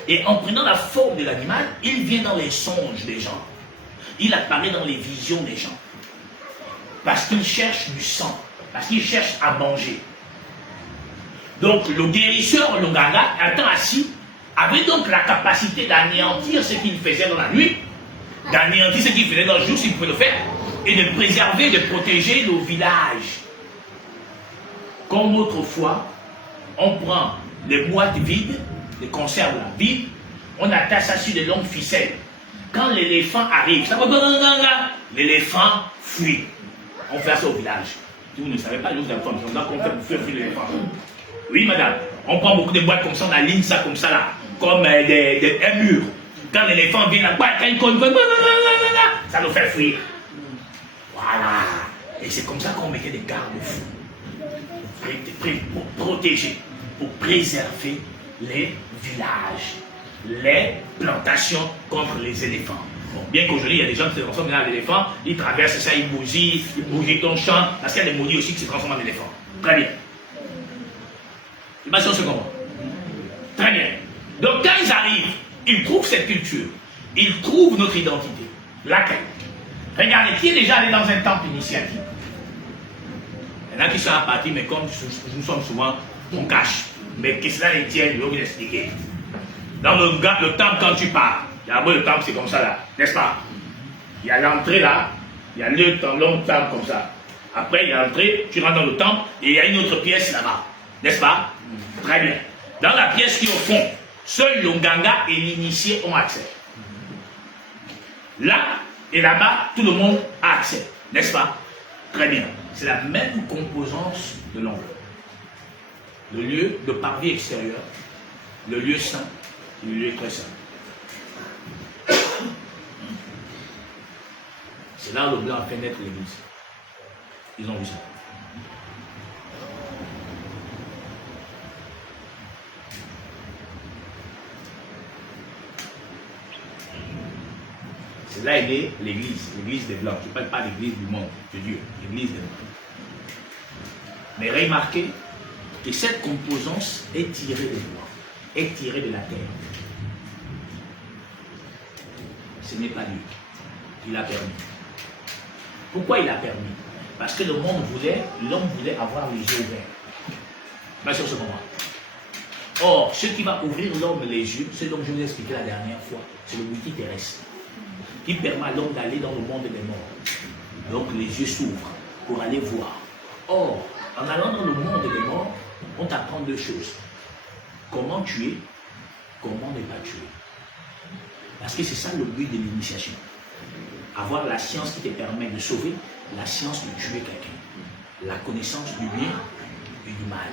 Et en prenant la forme de l'animal, il vient dans les songes des gens. Il apparaît dans les visions des gens. Parce qu'il cherche du sang. Parce qu'il cherche à manger. Donc le guérisseur, le Ganga, étant assis, avait donc la capacité d'anéantir ce qu'il faisait dans la nuit, d'anéantir ce qu'il faisait dans le jour, s'il pouvait le faire, et de préserver, de protéger nos villages. Comme autrefois, on prend les boîtes vides, les conserves vides, on attache ça sur des longues ficelles. Quand l'éléphant arrive, l'éléphant fuit. On fait ça au village. Si vous ne savez pas, je vous informe, on doit faire fuir l'éléphant. Oui, madame, on prend beaucoup de boîtes comme ça, on aligne ça comme ça là, comme un mur. Quand l'éléphant vient là, quand il cogne, ça nous fait fuir. Voilà. Et c'est comme ça qu'on mettait des garde-fous. Pour protéger, pour préserver les villages, les plantations contre les éléphants. Bon, bien qu'aujourd'hui, il y a des gens qui se transforment dans l'éléphant, ils traversent ça, ils bougent ton champ, parce qu'il y a des maudits aussi qui se transforment en éléphant. Très bien. Je ne sais pas si on se comprend. Très bien. Donc quand ils arrivent, ils trouvent cette culture, ils trouvent notre identité. Laquelle? Regardez, qui est déjà allé dans un temple initiatique? Il y en a qui sont à partir, mais comme nous sommes souvent, on cache. Mais que cela les tienne, je vais vous expliquer. Dans le temple, quand tu pars, d'abord le temple c'est comme ça là, n'est-ce pas? Il y a l'entrée là, il y a le long temple comme ça. Après il y a l'entrée, tu rentres dans le temple et il y a une autre pièce là-bas, n'est-ce pas? Très bien. Dans la pièce qui est au fond, seul le Ganga et l'initié ont accès. Là et là-bas, tout le monde a accès, n'est-ce pas? Très bien. C'est la même composance de l'ombre. Le lieu de parvis extérieur, le lieu saint et le lieu très saint. C'est là où le blanc a fait naître l'église. Ils ont vu ça. C'est là est née l'église des blancs. Je ne parle pas de l'église du monde, de Dieu, l'église des blancs. Mais remarquez que cette composance est tirée des blancs, est tirée de la terre. Ce n'est pas Dieu. Il a permis. Pourquoi il a permis? Parce que l'homme voulait avoir les yeux ouverts. Mais sur ce moment. Or, ce qui va ouvrir l'homme les yeux, c'est donc je vous ai expliqué la dernière fois, c'est le multiterrestre, qui permet à l'homme d'aller dans le monde des morts. Donc les yeux s'ouvrent pour aller voir. Or, en allant dans le monde des morts, on t'apprend deux choses. Comment tuer, comment ne pas tuer. Parce que c'est ça le but de l'initiation. Avoir la science qui te permet de sauver, la science de tuer quelqu'un. La connaissance du bien et du mal.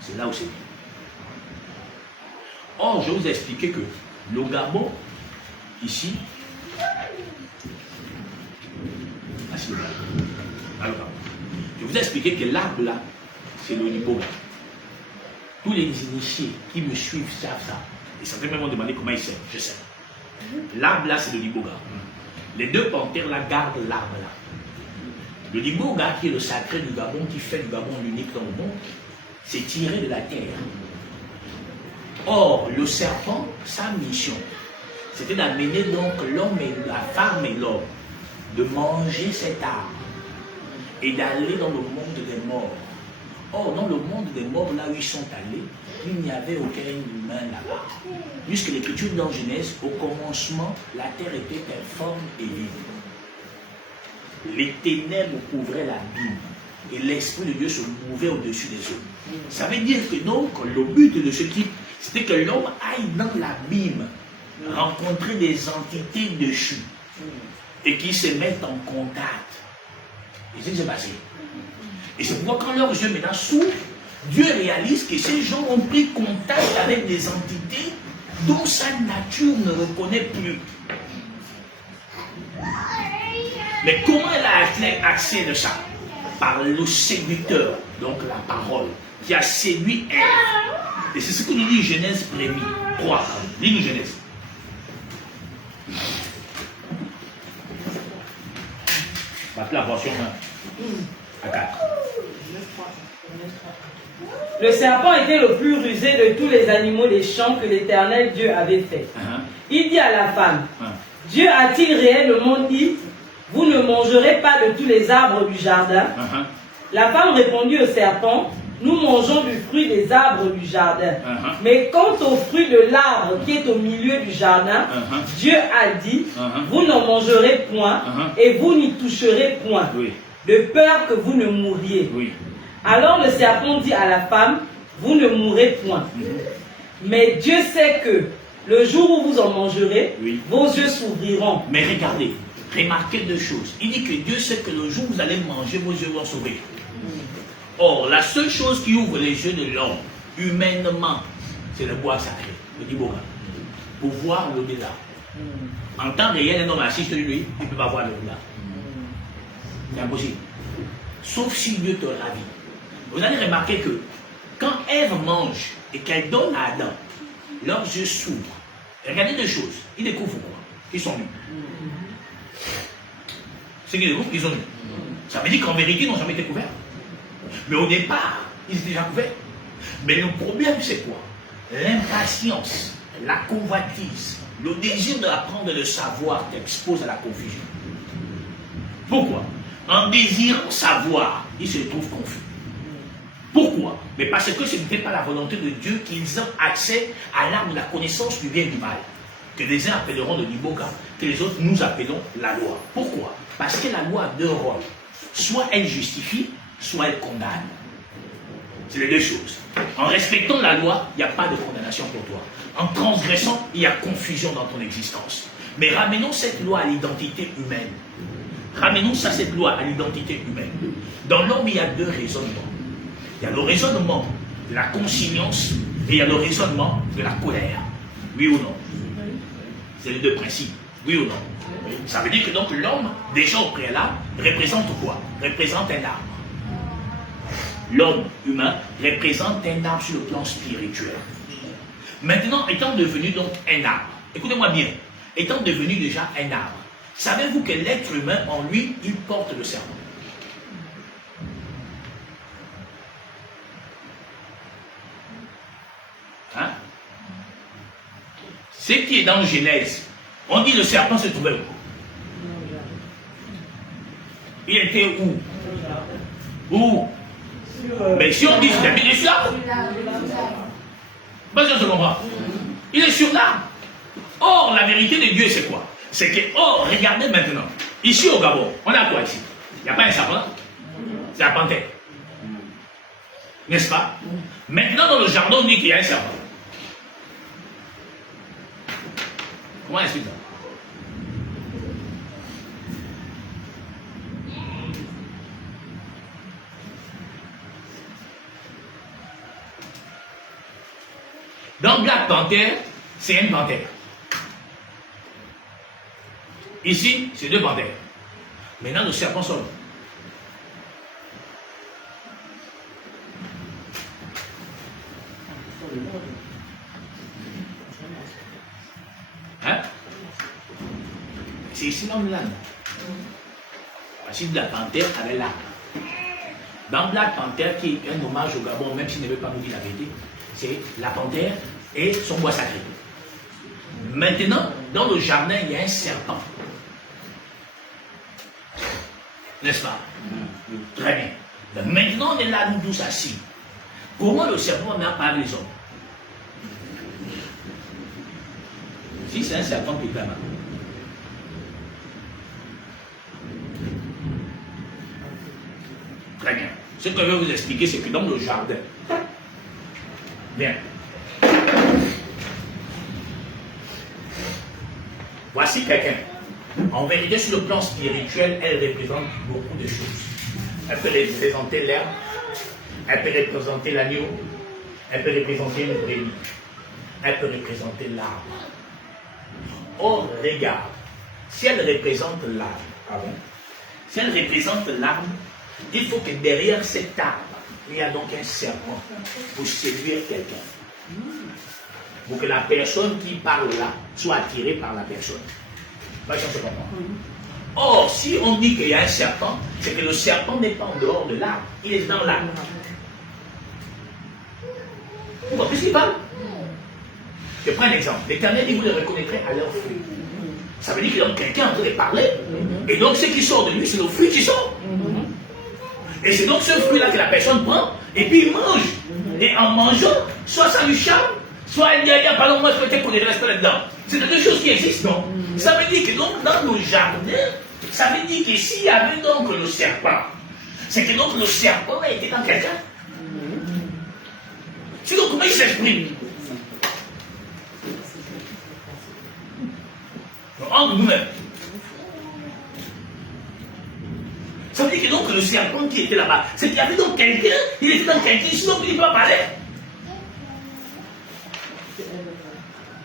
C'est là où c'est bien. Or, je vous ai expliqué que le Gabon, ici, alors, je vous ai expliqué que l'arbre là, c'est le Niboga. Tous les initiés qui me suivent savent ça. Et certains m'ont demandé comment ils savent. Je sais. L'arbre là, c'est le Niboga. Les deux panthères là gardent l'arbre là. Le Niboga, qui est le sacré du Gabon, qui fait du Gabon l'unique dans le monde, c'est tiré de la terre. Or, le serpent, sa mission, c'était d'amener donc l'homme et la femme et l'homme de manger cet arbre et d'aller dans le monde des morts. Or, dans le monde des morts, là où ils sont allés, il n'y avait aucun humain là-bas. Puisque l'Écriture dans Genèse, au commencement, la terre était informe et vide. Les ténèbres couvraient l'abîme et l'Esprit de Dieu se mouvait au-dessus des eaux. Ça veut dire que donc, le but de ce type, c'était que l'homme aille dans l'abîme, rencontrer des entités déchues et qui se mettent en contact. Et c'est ce qui s'est passé. Et c'est pourquoi quand leurs yeux maintenant s'ouvrent, Dieu réalise que ces gens ont pris contact avec des entités dont sa nature ne reconnaît plus. Mais comment elle a accès de ça? Par le séducteur, donc la parole, qui a séduit Ève. Et c'est ce que nous dit Genèse 1er, 3. Lis-nous Genèse. La portion 1 à 4. Le serpent était le plus rusé de tous les animaux des champs que l'Éternel Dieu avait fait. Il dit à la femme, Dieu a-t-il réellement dit, vous ne mangerez pas de tous les arbres du jardin? La femme répondit au serpent, nous mangeons du fruit des arbres du jardin. Mais quant au fruit de l'arbre qui est au milieu du jardin, Dieu a dit, vous n'en mangerez point et vous n'y toucherez point, de peur que vous ne mouriez. Alors le serpent dit à la femme, vous ne mourrez point. Mais Dieu sait que le jour où vous en mangerez, vos yeux s'ouvriront. Mais regardez, remarquez deux choses. Il dit que Dieu sait que le jour où vous allez manger, vos yeux vont s'ouvrir. Or, la seule chose qui ouvre les yeux de l'homme, humainement, c'est le bois sacré, le diboga, pour voir l'au-delà. En temps réel, un homme assis sur lui, il ne peut pas voir l'au-delà. C'est impossible. Sauf si Dieu te ravit. Vous allez remarquer que quand Ève mange et qu'elle donne à Adam, leurs yeux s'ouvrent. Regardez deux choses. Ils découvrent quoi? Ils sont nus. Ce qu'ils découvrent, ils sont nus. Ça veut dire qu'en vérité, ils n'ont jamais été couverts. Mais au départ, ils étaient déjà couverts. Mais le problème, c'est quoi? L'impatience, la convoitise, le désir d'apprendre et de savoir t'expose à la confusion. Pourquoi? En désirant savoir, ils se trouvent confus. Pourquoi? Mais parce que ce n'était pas la volonté de Dieu qu'ils aient accès à l'arbre de la connaissance du bien et du mal. Que les uns appelleront le Niboga, que les autres nous appelons la loi. Pourquoi? Parce que la loi a deux rôles. Soit elle justifie, soit elle condamne. C'est les deux choses. En respectant la loi, il n'y a pas de condamnation pour toi. En transgressant, il y a confusion dans ton existence. Mais ramenons cette loi à l'identité humaine. Ramenons cette loi à l'identité humaine. Dans l'homme, il y a deux raisonnements. Il y a le raisonnement de la conscience et il y a le raisonnement de la colère. Oui ou non? C'est les deux principes. Oui ou non? Ça veut dire que donc l'homme, déjà au préalable, représente quoi? Représente un arbre. L'homme humain représente un arbre sur le plan spirituel. Maintenant, étant devenu donc un arbre, écoutez-moi bien, étant devenu déjà un arbre, savez-vous que l'être humain en lui, il porte le serment? Hein? Ce qui est dans Genèse, on dit le serpent se trouvait où? Il était où? Où? Mais si on dit c'est bien sur l'arbre, pas sûr se comprend. Il est sur l'arbre. Or, la vérité de Dieu, c'est quoi? C'est que, or, regardez maintenant. Ici au Gabon, on a quoi ici? Il n'y a pas un serpent? C'est la panthère. N'est-ce pas? Maintenant, dans le jardin, on dit qu'il y a un serpent. Comment explique ça? Dans Black Panther, c'est une panthère. Ici, c'est deux panthères. Maintenant, le serpent sort. Hein? C'est ici dans le land. Voici de la panthère avec l'arbre. Dans Black Panther, qui est un hommage au Gabon, même s'il ne veut pas nous dire la vérité, c'est la panthère et son bois sacré. Maintenant, dans le jardin, il y a un serpent. N'est-ce pas? Très bien. Mais maintenant, on est là, nous tous assis. Comment le serpent n'a pas les hommes? Si c'est un serpent qui est là-bas. Très bien. Ce que je vais vous expliquer, c'est que dans le jardin, bien. Voici quelqu'un. En vérité, sur le plan spirituel, elle représente beaucoup de choses. Elle peut représenter l'herbe, elle peut représenter l'agneau, elle peut représenter une brebis, elle peut représenter l'arbre. Or, regarde, si elle représente l'arbre, si elle représente l'arbre, il faut que derrière cet arbre, il y a donc un serpent pour séduire quelqu'un. Pour que la personne qui parle là soit attirée par la personne. Pas si on se comprend. Or, si on dit qu'il y a un serpent, c'est que le serpent n'est pas en dehors de l'arbre, il est dans l'arbre. Vous comprenez ce qu'il parle? Je prends un exemple. L'Éternel dit, vous les reconnaîtrez à leurs fruits. Ça veut dire qu'il y a quelqu'un en train de parler. Et donc, ce qui sort de lui, c'est le fruit qui sort. Et c'est donc ce fruit-là que la personne prend, et puis il mange. Et en mangeant, soit ça lui charme, soit elle dit, pardon, moi je peut-être qu'on est resté là-dedans. C'est deux choses qui existent, non? Ça veut dire que donc dans nos jardins, ça veut dire que s'il y avait donc le serpent, c'est que donc le serpent a été dans quelqu'un. Sinon, comment il s'exprime? Entre nous-mêmes. Ça veut dire que donc le serpent qui était là-bas, c'est qu'il y avait donc quelqu'un, il était dans quelqu'un, sinon il ne peut pas parler.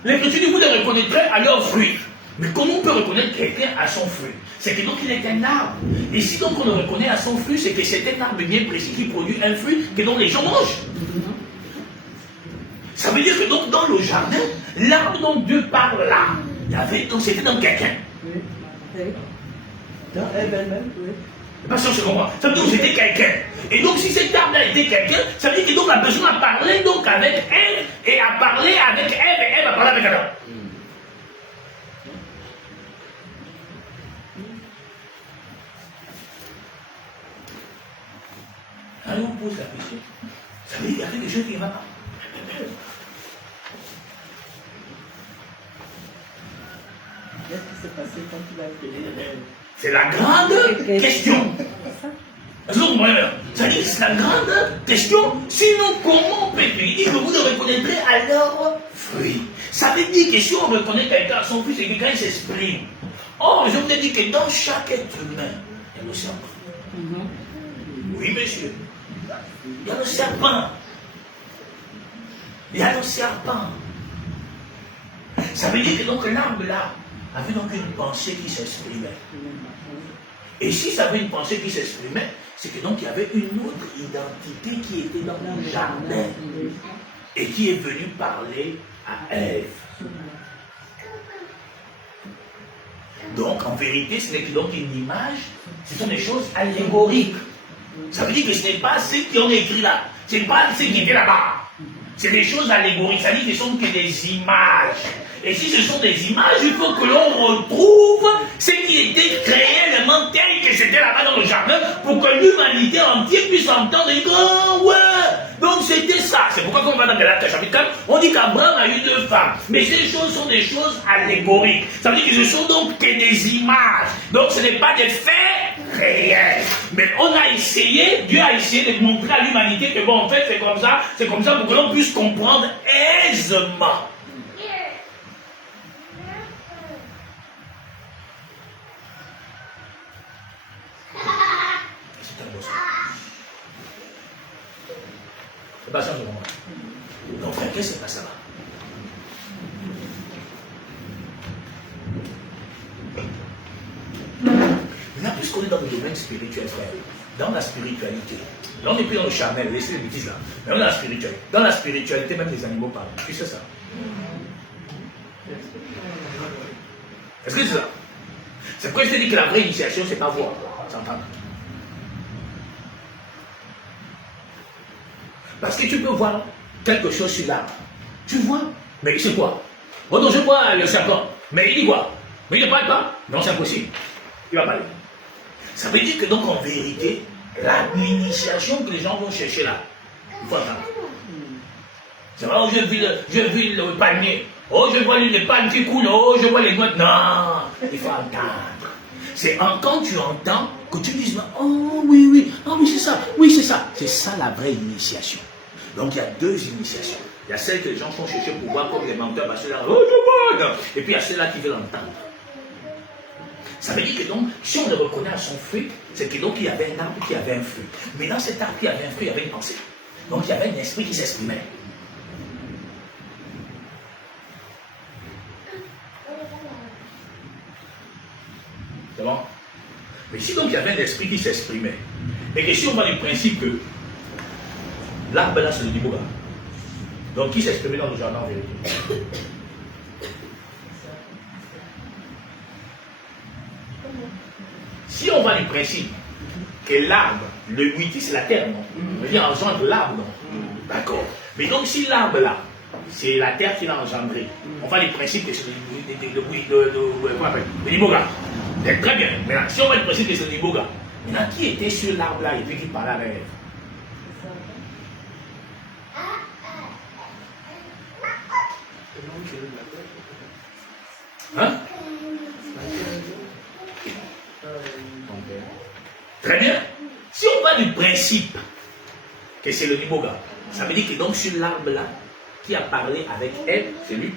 L'Écriture dit, vous les reconnaîtrez à leurs fruits. Mais comment on peut reconnaître quelqu'un à son fruit? C'est que donc il est un arbre. Et si donc on le reconnaît à son fruit, c'est que c'est un arbre bien précis qui produit un fruit que donc les gens mangent. Ça veut dire que donc dans le jardin, l'arbre dont Dieu parle là, donc c'était dans quelqu'un. Dans elle-même, oui. Pas sûr, je comprends. Ça veut dire que c'était quelqu'un. Et donc, si cet arbre-là était quelqu'un, ça veut dire que donc la personne a parlé donc avec elle, et a parlé avec elle, et elle a parlé avec elle. Alors, on pose la question. Ça veut dire qu'il y a quelque chose qui ne va pas. Qu'est-ce qui s'est passé quand tu l'as fait? C'est la grande question. C'est-à-dire c'est la grande question. Sinon, comment on peut dire que vous le reconnaîtrez à leurs fruits? Ça veut dire que si on reconnaît quelqu'un à son fruit, c'est que quelqu'un s'exprime. Or, je vous ai dit que dans chaque être humain, il y a le serpent. Oui, monsieur. Il y a le serpent. Il y a le serpent. Ça veut dire que donc l'arbre là avait donc une pensée qui s'exprimait. Et si ça avait une pensée qui s'exprimait, c'est que donc il y avait une autre identité qui était dans le jardin et qui est venue parler à Ève. Donc en vérité, ce n'est que donc une image, ce sont des choses allégoriques. Ça veut dire que ce n'est pas ceux qui ont écrit là, ce n'est pas ceux qui étaient là-bas. C'est des choses allégoriques, ça veut dire que ce ne sont que des images. Et si ce sont des images, il faut que l'on retrouve ce qui était réellement tel que c'était là-bas dans le jardin pour que l'humanité entière puisse entendre et dire oh ouais, donc c'était ça. C'est pourquoi quand on va dans Galates chapitre 4, on dit qu'Abraham a eu 2 femmes. Mais ces choses sont des choses allégoriques. Ça veut dire que ce sont donc que des images. Donc ce n'est pas des faits réels. Mais on a essayé, Dieu a essayé de montrer à l'humanité que bon en fait c'est comme ça pour que l'on puisse comprendre aisément. C'est pas ça, je comprends. Donc, frère, qu'est-ce qui se passe là-bas? Maintenant, puisqu'on est dans le domaine spirituel, frère, dans la spiritualité, là, on n'est plus dans le charnel, laissez les bêtises là, mais on est dans la spiritualité. Dans la spiritualité, même les animaux parlent. Tu sais ça? Est-ce que c'est ça? C'est pourquoi je te dis que la vraie initiation, c'est pas voir, s'entendre. Parce que tu peux voir quelque chose sur l'arbre. Tu vois, mais c'est quoi? Bon, donc je vois le serpent. Mais il dit quoi? Mais il ne parle pas? Non, c'est impossible. Il va parler. Ça veut dire que donc en vérité, l'initiation que les gens vont chercher là, il faut attendre. C'est vrai, oh, je vis le panier. Oh, je vois les pannes qui coulent. Oh, je vois les gouttes. Non, il faut entendre. C'est quand tu entends que tu dis, oh oui, oui, ah oui, c'est ça, oui, c'est ça. C'est ça la vraie initiation. Donc il y a deux initiations. Il y a celle que les gens font chercher pour voir comme les menteurs, parce que là, oh, je vois. Et puis il y a celle-là qui veut l'entendre. Ça veut dire que donc, si on le reconnaît à son fruit, c'est que donc il y avait un arbre qui avait un fruit. Mais dans cet arbre qui avait un fruit, il y avait une pensée. Donc il y avait un esprit qui s'exprimait. C'est bon? Mais si donc il y avait un esprit qui s'exprimait, et que si on va du principe que l'arbre là c'est le Niboga, donc qui s'exprimait dans le jardin en vérité? Si on va du principe que l'arbre, le Witi c'est la terre, non? On veut dire engendre l'arbre, non? D'accord. Mais donc si l'arbre là, c'est la terre qui l'a engendré, on va du principe que c'est le Niboga. Très bien. Maintenant, si on va du principe que c'est le Niboga, maintenant qui était sur l'arbre là et puis qui parlait avec elle? Hein? Très bien. Si on va du principe que c'est le Niboga, ça veut dire que donc sur l'arbre là, qui a parlé avec elle, c'est lui.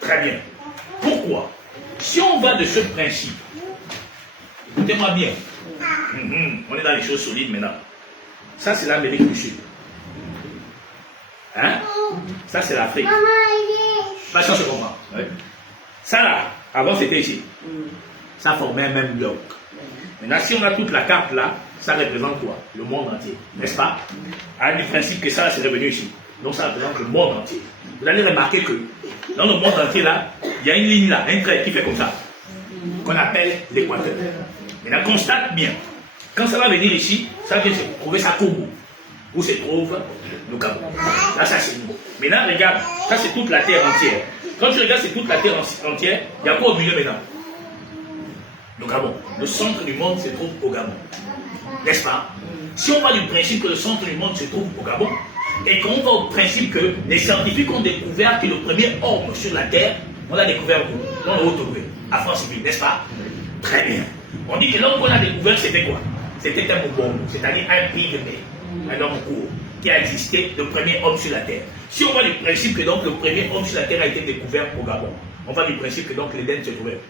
Très bien. Pourquoi? Si on va de ce principe, écoutez-moi bien, on est dans les choses solides maintenant. Ça c'est l'Amérique du Sud. Hein? Ça c'est l'Afrique. Ça se comprend. Oui. Ça là, avant c'était ici. Ça formait un même bloc. Maintenant, si on a toute la carte là, ça représente quoi? Le monde entier, n'est-ce pas? À du principe que ça, c'est revenu ici. Donc ça représente le monde entier. Vous allez remarquer que dans le monde entier là, il y a une ligne là, un trait qui fait comme ça, qu'on appelle l'équateur. Maintenant, constate bien. Quand ça va venir ici, ça vient se trouver ça Congo, où se trouve le Gabon. Là, ça c'est nous. Maintenant, regarde, ça c'est toute la terre entière. Quand tu regardes, c'est toute la terre entière, il y a quoi au milieu maintenant? Le Gabon. Le centre du monde se trouve au Gabon. N'est-ce pas? Si on va du principe que le centre du monde se trouve au Gabon, et qu'on va au principe que les scientifiques ont découvert que le premier homme sur la Terre, on l'a découvert où? Dans le Haut-Ogooué, à France-Ville, n'est-ce pas? Très bien. On dit que l'homme qu'on a découvert, c'était quoi? C'était un Mubongo, c'est-à-dire un pygmée, un homme court, qui a existé, le premier homme sur la Terre. Si on va du principe que donc le premier homme sur la Terre a été découvert au Gabon, on va du principe que donc l'Éden se trouvait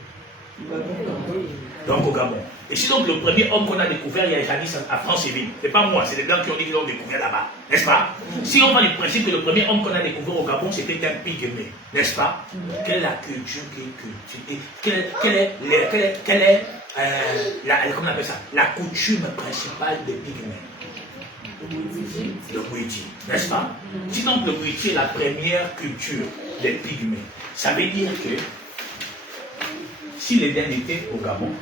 donc au Gabon. Et si donc le premier homme qu'on a découvert, il y a jadis à France-Ville, c'est pas moi, c'est les Blancs qui ont dit qu'ils l'ont découvert là-bas, n'est-ce pas? Si on va du principe que le premier homme qu'on a découvert au Gabon, c'était un pygmée, n'est-ce pas? Quelle est la culture quelle est comment on appelle ça? La coutume principale des pygmées? Le Witi, n'est-ce pas? Si donc le Witi est la première culture des pygmées, ça veut dire que si l'Éden était au Gabon,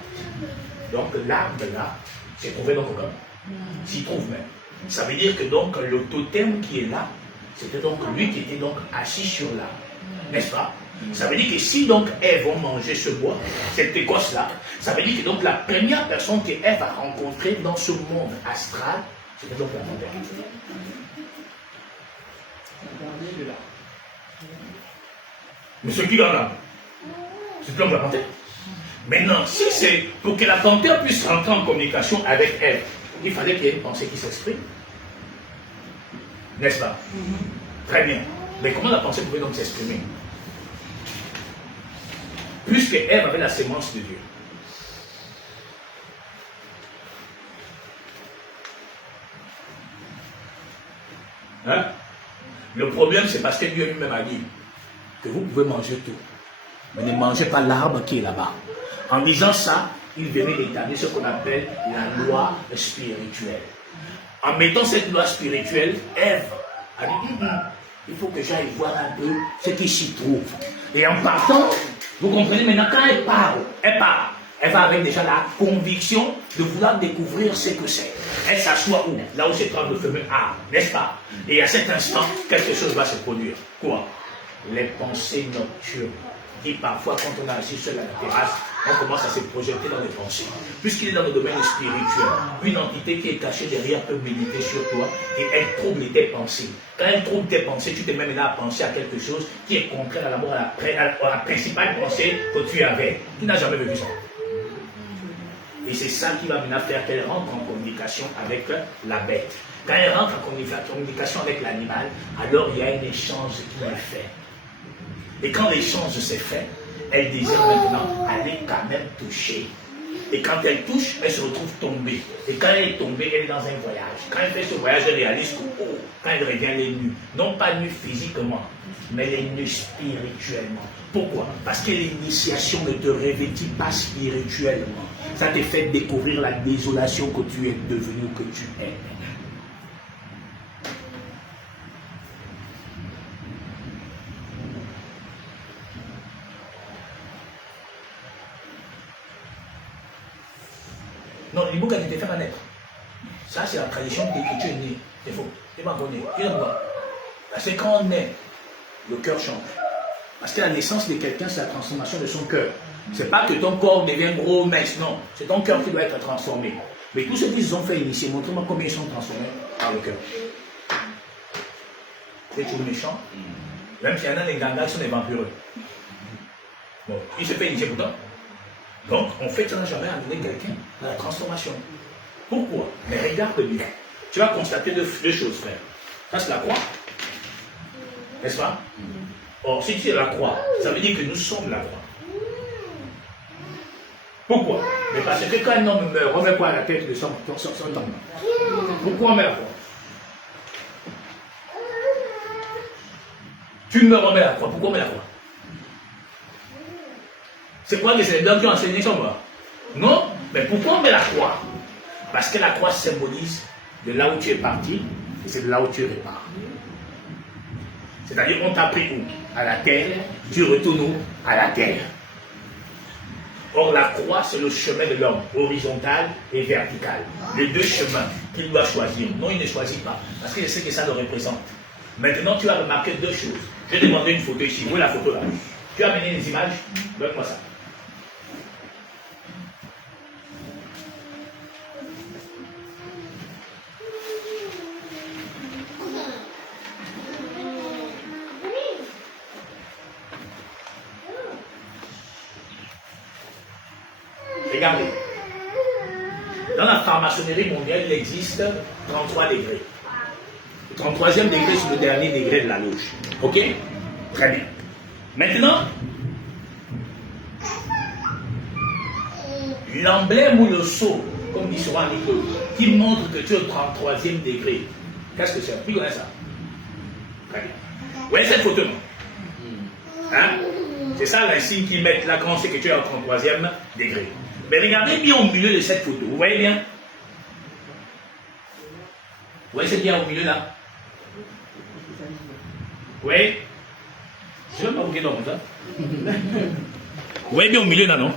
donc l'arbre là s'est trouvé donc au Gabon. S'y trouve même. Ça veut dire que donc le totem qui est là, c'était donc lui qui était donc assis sur l'arbre. N'est-ce pas? Ça veut dire que si donc Ève va manger ce bois, cette écosse-là, ça veut dire que donc la première personne que Ève a rencontrée dans ce monde astral, c'était donc la montagne. Mais ce qui garde là, c'est donc la panthère. Maintenant, si c'est pour que la panthère puisse rentrer en communication avec elle, il fallait qu'il y ait une pensée qui s'exprime. N'est-ce pas? Très bien. Mais comment la pensée pouvait donc s'exprimer? Puisque Ève avait la sémence de Dieu. Hein? Le problème, c'est parce que Dieu lui-même a dit que vous pouvez manger tout, mais ne mangez pas l'arbre qui est là-bas. En disant ça, il venait d'établir ce qu'on appelle la loi spirituelle. En mettant cette loi spirituelle, Ève a dit, il faut que j'aille voir un peu ce qui s'y trouve. Et en partant, vous comprenez maintenant, quand elle part, elle va avec déjà la conviction de vouloir découvrir ce que c'est. Elle s'assoit où? Là où se trouve le fameux arbre, n'est-ce pas? Et à cet instant, quelque chose va se produire. Quoi? Les pensées nocturnes. Et parfois, quand on est assis sur la terrasse, on commence à se projeter dans les pensées. Puisqu'il est dans le domaine spirituel, une entité qui est cachée derrière peut méditer sur toi et elle trouble tes pensées. Quand elle trouble tes pensées, tu te mets là à penser à quelque chose qui est contraire à l'amour, à la principale pensée que tu avais. Tu n'as jamais vécu ça. Et c'est ça qui va maintenant faire qu'elle rentre en communication avec la bête. Quand elle rentre en communication avec l'animal, alors il y a un échange qui est fait. Et quand l'échange s'est fait, elle désire maintenant aller quand même toucher. Et quand elle touche, elle se retrouve tombée. Et quand elle est tombée, elle est dans un voyage. Quand elle fait ce voyage, elle réalise que quand elle revient, elle est nue. Non pas nue physiquement, mais elle est nue spirituellement. Pourquoi? Parce que l'initiation ne te revêtit pas spirituellement. Ça te fait découvrir la désolation que tu es devenu, que tu es. Non, il faut qu'elle te fait naître. Ça, c'est la tradition que tu es né. C'est faux. Tu m'as connu. Tu n'as pas. Parce que quand on naît, le cœur change. Parce que la naissance de quelqu'un, c'est la transformation de son cœur. C'est pas que ton corps devient gros, mince, non. C'est ton cœur qui doit être transformé. Mais tous ceux qui se sont fait initier, montrez-moi combien ils sont transformés par le cœur. C'est tout méchant. Même s'il y en a des gangas qui sont des vampireux. Bon, il se fait initier pourtant. Donc, en fait, ça n'a jamais amené quelqu'un à la transformation. Pourquoi? Mais regarde bien. Tu vas constater deux choses, frère. Ça, c'est la croix. N'est-ce pas? Or, si tu es la croix, ça veut dire que nous sommes la croix. Pourquoi? Mais parce que quand un homme meurt, on met quoi à la tête de son homme? Pourquoi on met la croix? Tu meurs, on met la croix. Pourquoi on met la croix? C'est quoi que c'est les blancs qui ont enseigné ça, moi? Non, mais pourquoi on met la croix? Parce que la croix symbolise de là où tu es parti, et c'est de là où tu repars. C'est-à-dire qu'on t'a pris où? À la terre, tu retournes où? À la terre. Or, la croix, c'est le chemin de l'homme, horizontal et vertical. Les deux chemins qu'il doit choisir. Non, il ne choisit pas, parce qu'il sait que ça le représente. Maintenant, tu as remarqué deux choses. Je vais demander une photo ici. Où est la photo là? Tu as amené les images? Donne-moi ça. Regardez. Dans la franc-maçonnerie mondiale, il existe 33 degrés. Le 33e degré, c'est le dernier degré de la loge. Ok? Très bien. Maintenant, l'emblème ou le sceau, comme dit souvent Nico, qui montre que tu es au 33e degré. Qu'est-ce que c'est? Qui connaît ça? Très bien. Vous voyez cette photo, non? Hein? C'est ça l'insigne qu'ils mettent là quand on sait que tu es au 33e degré. Mais regardez bien au milieu de cette photo. Vous voyez bien? Vous voyez c'est bien au milieu là? Oui? Je ne vais pas vous dire comme ça. Vous voyez bien au milieu là, non?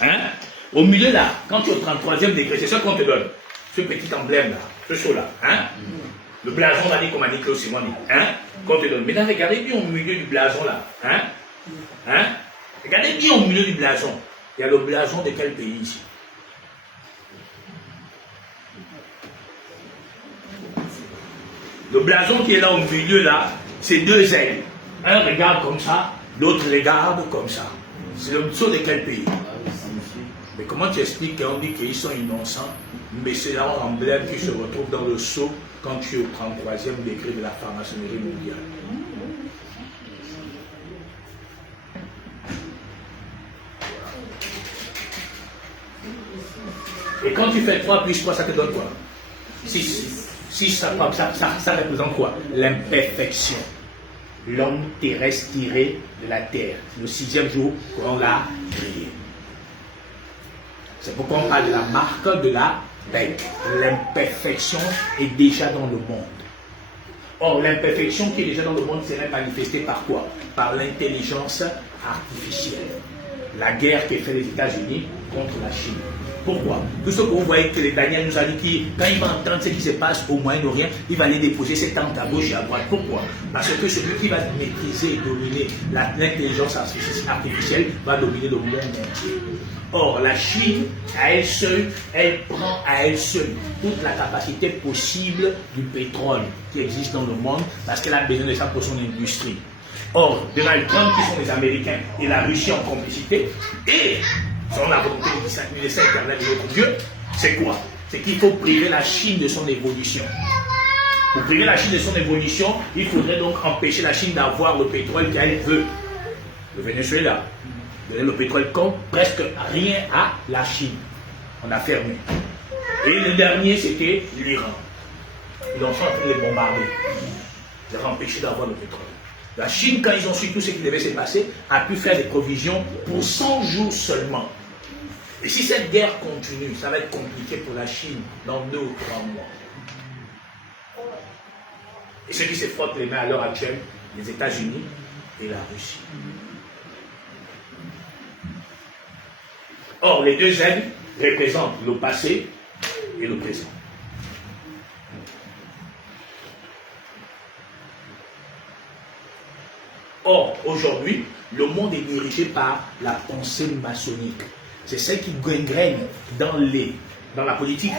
Hein? Au milieu là, quand tu es au 33e degré, c'est ça qu'on te donne. Ce petit emblème là, ce saut là. Hein? Le blason là, dit comme a dit Claude Simoni. Hein? Qu'on te donne. Maintenant, regardez bien au milieu du blason là. Hein? Hein? Regardez bien au milieu du blason. Il y a le blason de quel pays ici? Le blason qui est là au milieu là, c'est deux ailes. Un regarde comme ça, l'autre regarde comme ça. C'est le sceau de quel pays? Mais comment tu expliques qu'on dit qu'ils sont innocents, mais c'est là un emblème qui se retrouve dans le sceau quand tu es au 33e degré de la franc-maçonnerie mondiale? Et quand tu fais 3 plus 3, ça te donne quoi? 6. 6, ça représente quoi? L'imperfection. L'homme terrestre tiré de la terre. Le 6e jour qu'on l'a créé. C'est pourquoi on parle de la marque de la bête. L'imperfection est déjà dans le monde. Or, l'imperfection qui est déjà dans le monde serait manifestée par quoi? Par l'intelligence artificielle. La guerre que fait les États-Unis contre la Chine. Pourquoi? Tout ce que vous voyez que les Daniel nous a dit, quand il va entendre ce qui se passe au Moyen-Orient, il va aller déposer ses tentes à gauche et à droite. Pourquoi? Parce que celui qui va maîtriser et dominer l'intelligence artificielle va dominer le monde entier. Or, la Chine, à elle seule, elle prend à elle seule toute la capacité possible du pétrole qui existe dans le monde parce qu'elle a besoin de ça pour son industrie. Or, Donald Trump, qui sont les Américains et la Russie en complicité, et selon la volonté du dessein éternel de notre Dieu, c'est quoi? C'est qu'il faut priver la Chine de son évolution. Pour priver la Chine de son évolution, il faudrait donc empêcher la Chine d'avoir le pétrole qu'elle veut. Le Venezuela, donner le pétrole comme presque rien à la Chine. On a fermé. Et le dernier, c'était l'Iran. Ils ont en train de les bombarder. Ils ont empêché d'avoir le pétrole. La Chine, quand ils ont su tout ce qui devait se passer, a pu faire des provisions pour 100 jours seulement. Et si cette guerre continue, ça va être compliqué pour la Chine dans 2 ou 3 mois. Et ceux qui se frottent les mains à l'heure actuelle, les États-Unis et la Russie. Or, les deux ailes représentent le passé et le présent. Or, aujourd'hui, le monde est dirigé par la pensée maçonnique. C'est celle qui gangrène dans la politique,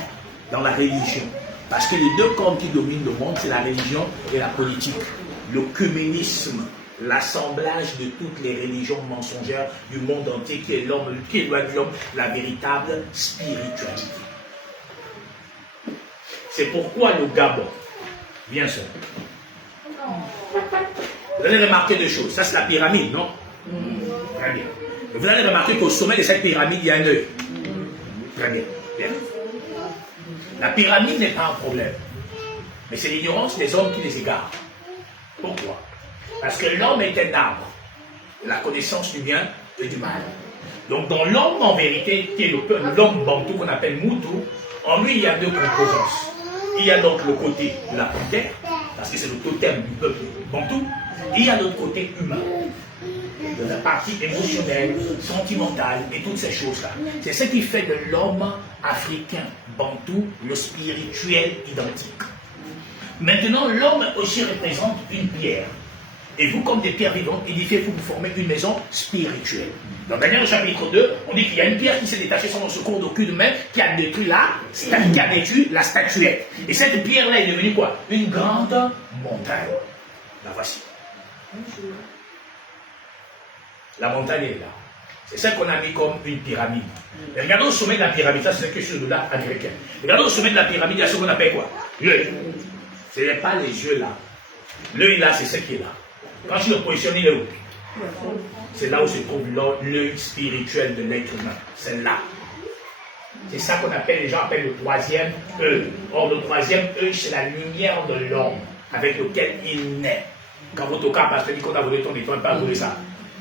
dans la religion. Parce que les deux corps qui dominent le monde, c'est la religion et la politique. L'œcuménisme, l'assemblage de toutes les religions mensongères du monde entier qui éloigne l'homme la véritable spiritualité. C'est pourquoi le Gabon, bien sûr. Vous allez remarquer deux choses. Ça, c'est la pyramide, non? Très bien. Et vous allez remarquer qu'au sommet de cette pyramide, il y a un œil. Très bien. Bien. La pyramide n'est pas un problème. Mais c'est l'ignorance des hommes qui les égare. Pourquoi? Parce que l'homme est un arbre. La connaissance du bien et du mal. Donc, dans l'homme, en vérité, qui est l'homme bantou qu'on appelle Moutou, en lui, il y a deux composances. Il y a donc le côté de la panthère, parce que c'est le totem du peuple bantou. Et il y a l'autre côté humain, de la partie émotionnelle, sentimentale et toutes ces choses-là. C'est ce qui fait de l'homme africain, bantou, le spirituel identique. Maintenant, l'homme aussi représente une pierre. Et vous, comme des pierres vivantes, édifiez pour vous former une maison spirituelle. Dans Daniel chapitre 2, on dit qu'il y a une pierre qui s'est détachée sans le secours d'aucune main, qui a détruit la statuette. Et cette pierre-là est devenue quoi? Une grande montagne. La voici. La montagne est là. C'est ça qu'on a mis comme une pyramide. Et regardez au sommet de la pyramide, ça c'est quelque chose de là américain. Regardez au sommet de la pyramide, il y a ce qu'on appelle quoi? L'œil. Ce n'est pas les yeux là. L'œil là, c'est ce qui est là. Quand tu le positionnes, il est où? C'est là où se trouve l'œil spirituel de l'être humain. C'est là. C'est ça qu'on appelle, les gens appellent le troisième œil. Or, le troisième œil, c'est la lumière de l'homme avec lequel il naît. Quand votre cas, parce que dit qu'on a volé ton étoile, pas volé ça.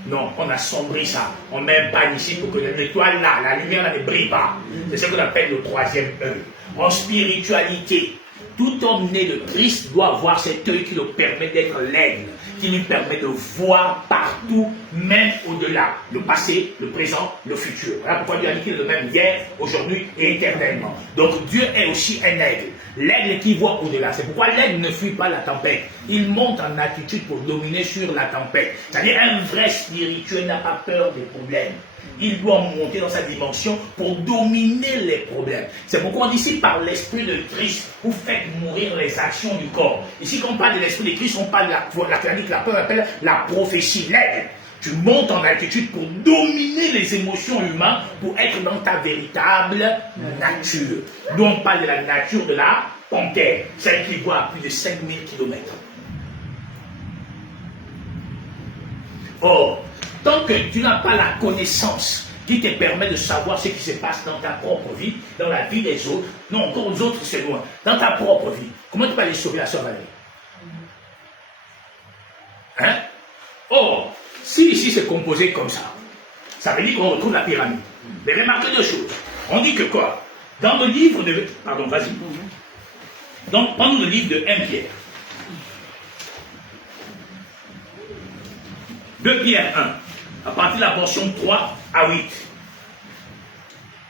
Non, on a sombré ça. On met un pan ici pour que l'étoile là, la lumière là ne brille pas. C'est ce qu'on appelle le troisième œil. En spiritualité, tout homme né de Christ doit avoir cet œil qui le permet d'être l'aigle, qui lui permet de voir partout, même au-delà, le passé, le présent, le futur. Voilà pourquoi Dieu a dit qu'il est le même hier, aujourd'hui et éternellement. Donc Dieu est aussi un aigle. L'aigle qui voit au-delà. C'est pourquoi l'aigle ne fuit pas la tempête. Il monte en attitude pour dominer sur la tempête. C'est-à-dire un vrai spirituel n'a pas peur des problèmes. Il doit monter dans sa dimension pour dominer les problèmes. C'est pourquoi on dit ici, par l'esprit de Christ, vous faites mourir les actions du corps. Ici, quand on parle de l'esprit de Christ, on parle de la clanique, la peur, on appelle la prophétie, l'aigle. Tu montes en altitude pour dominer les émotions humaines, pour être dans ta véritable nature. Nous, on parle de la nature de la panthère, celle qui voit à plus de 5000 km. Or, tant que tu n'as pas la connaissance qui te permet de savoir ce qui se passe dans ta propre vie, dans la vie des autres, non, encore aux autres, c'est loin, dans ta propre vie, comment tu vas aller sauver la sœur Valérie? Hein? Or, si ici c'est composé comme ça veut dire qu'on retrouve la pyramide. Mais remarquez deux choses. On dit que quoi? Dans le livre de... Pardon, vas-y. Donc, prends le livre de 1 Pierre. 2 Pierre 1, à partir de la portion 3 à 8.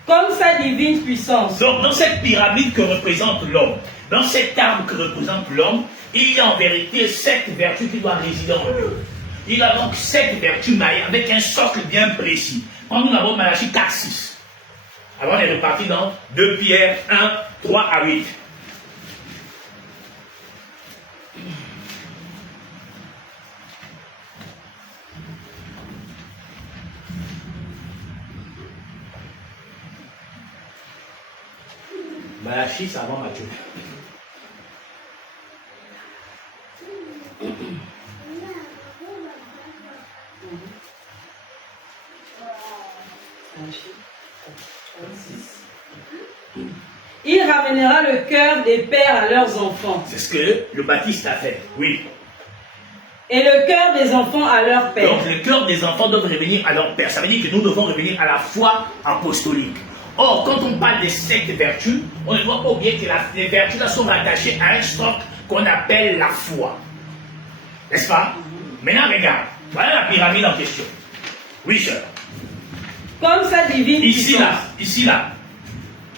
Comme sa divine puissance. Donc, dans cette pyramide que représente l'homme, dans cet arbre que représente l'homme, il y a en vérité 7 vertus qui doivent résider en lui. Il a donc 7 vertus avec un socle bien précis. Quand nous avons Malachie 4, 6. Avant, on est reparti dans 2 Pierre 1, 3 à 8. Malachie, c'est avant Matthieu. Il ramènera le cœur des pères à leurs enfants. C'est ce que le Baptiste a fait, oui. Et le cœur des enfants à leur père. Donc le cœur des enfants doit revenir à leur père. Ça veut dire que nous devons revenir à la foi apostolique. Or, quand on parle des 7 vertus, on ne doit pas oublier que les vertus là sont rattachées à un socle qu'on appelle la foi. N'est-ce pas? Maintenant, regarde. Voilà la pyramide en question. Oui, sœur. Comme sa divine puissance. Ici, là.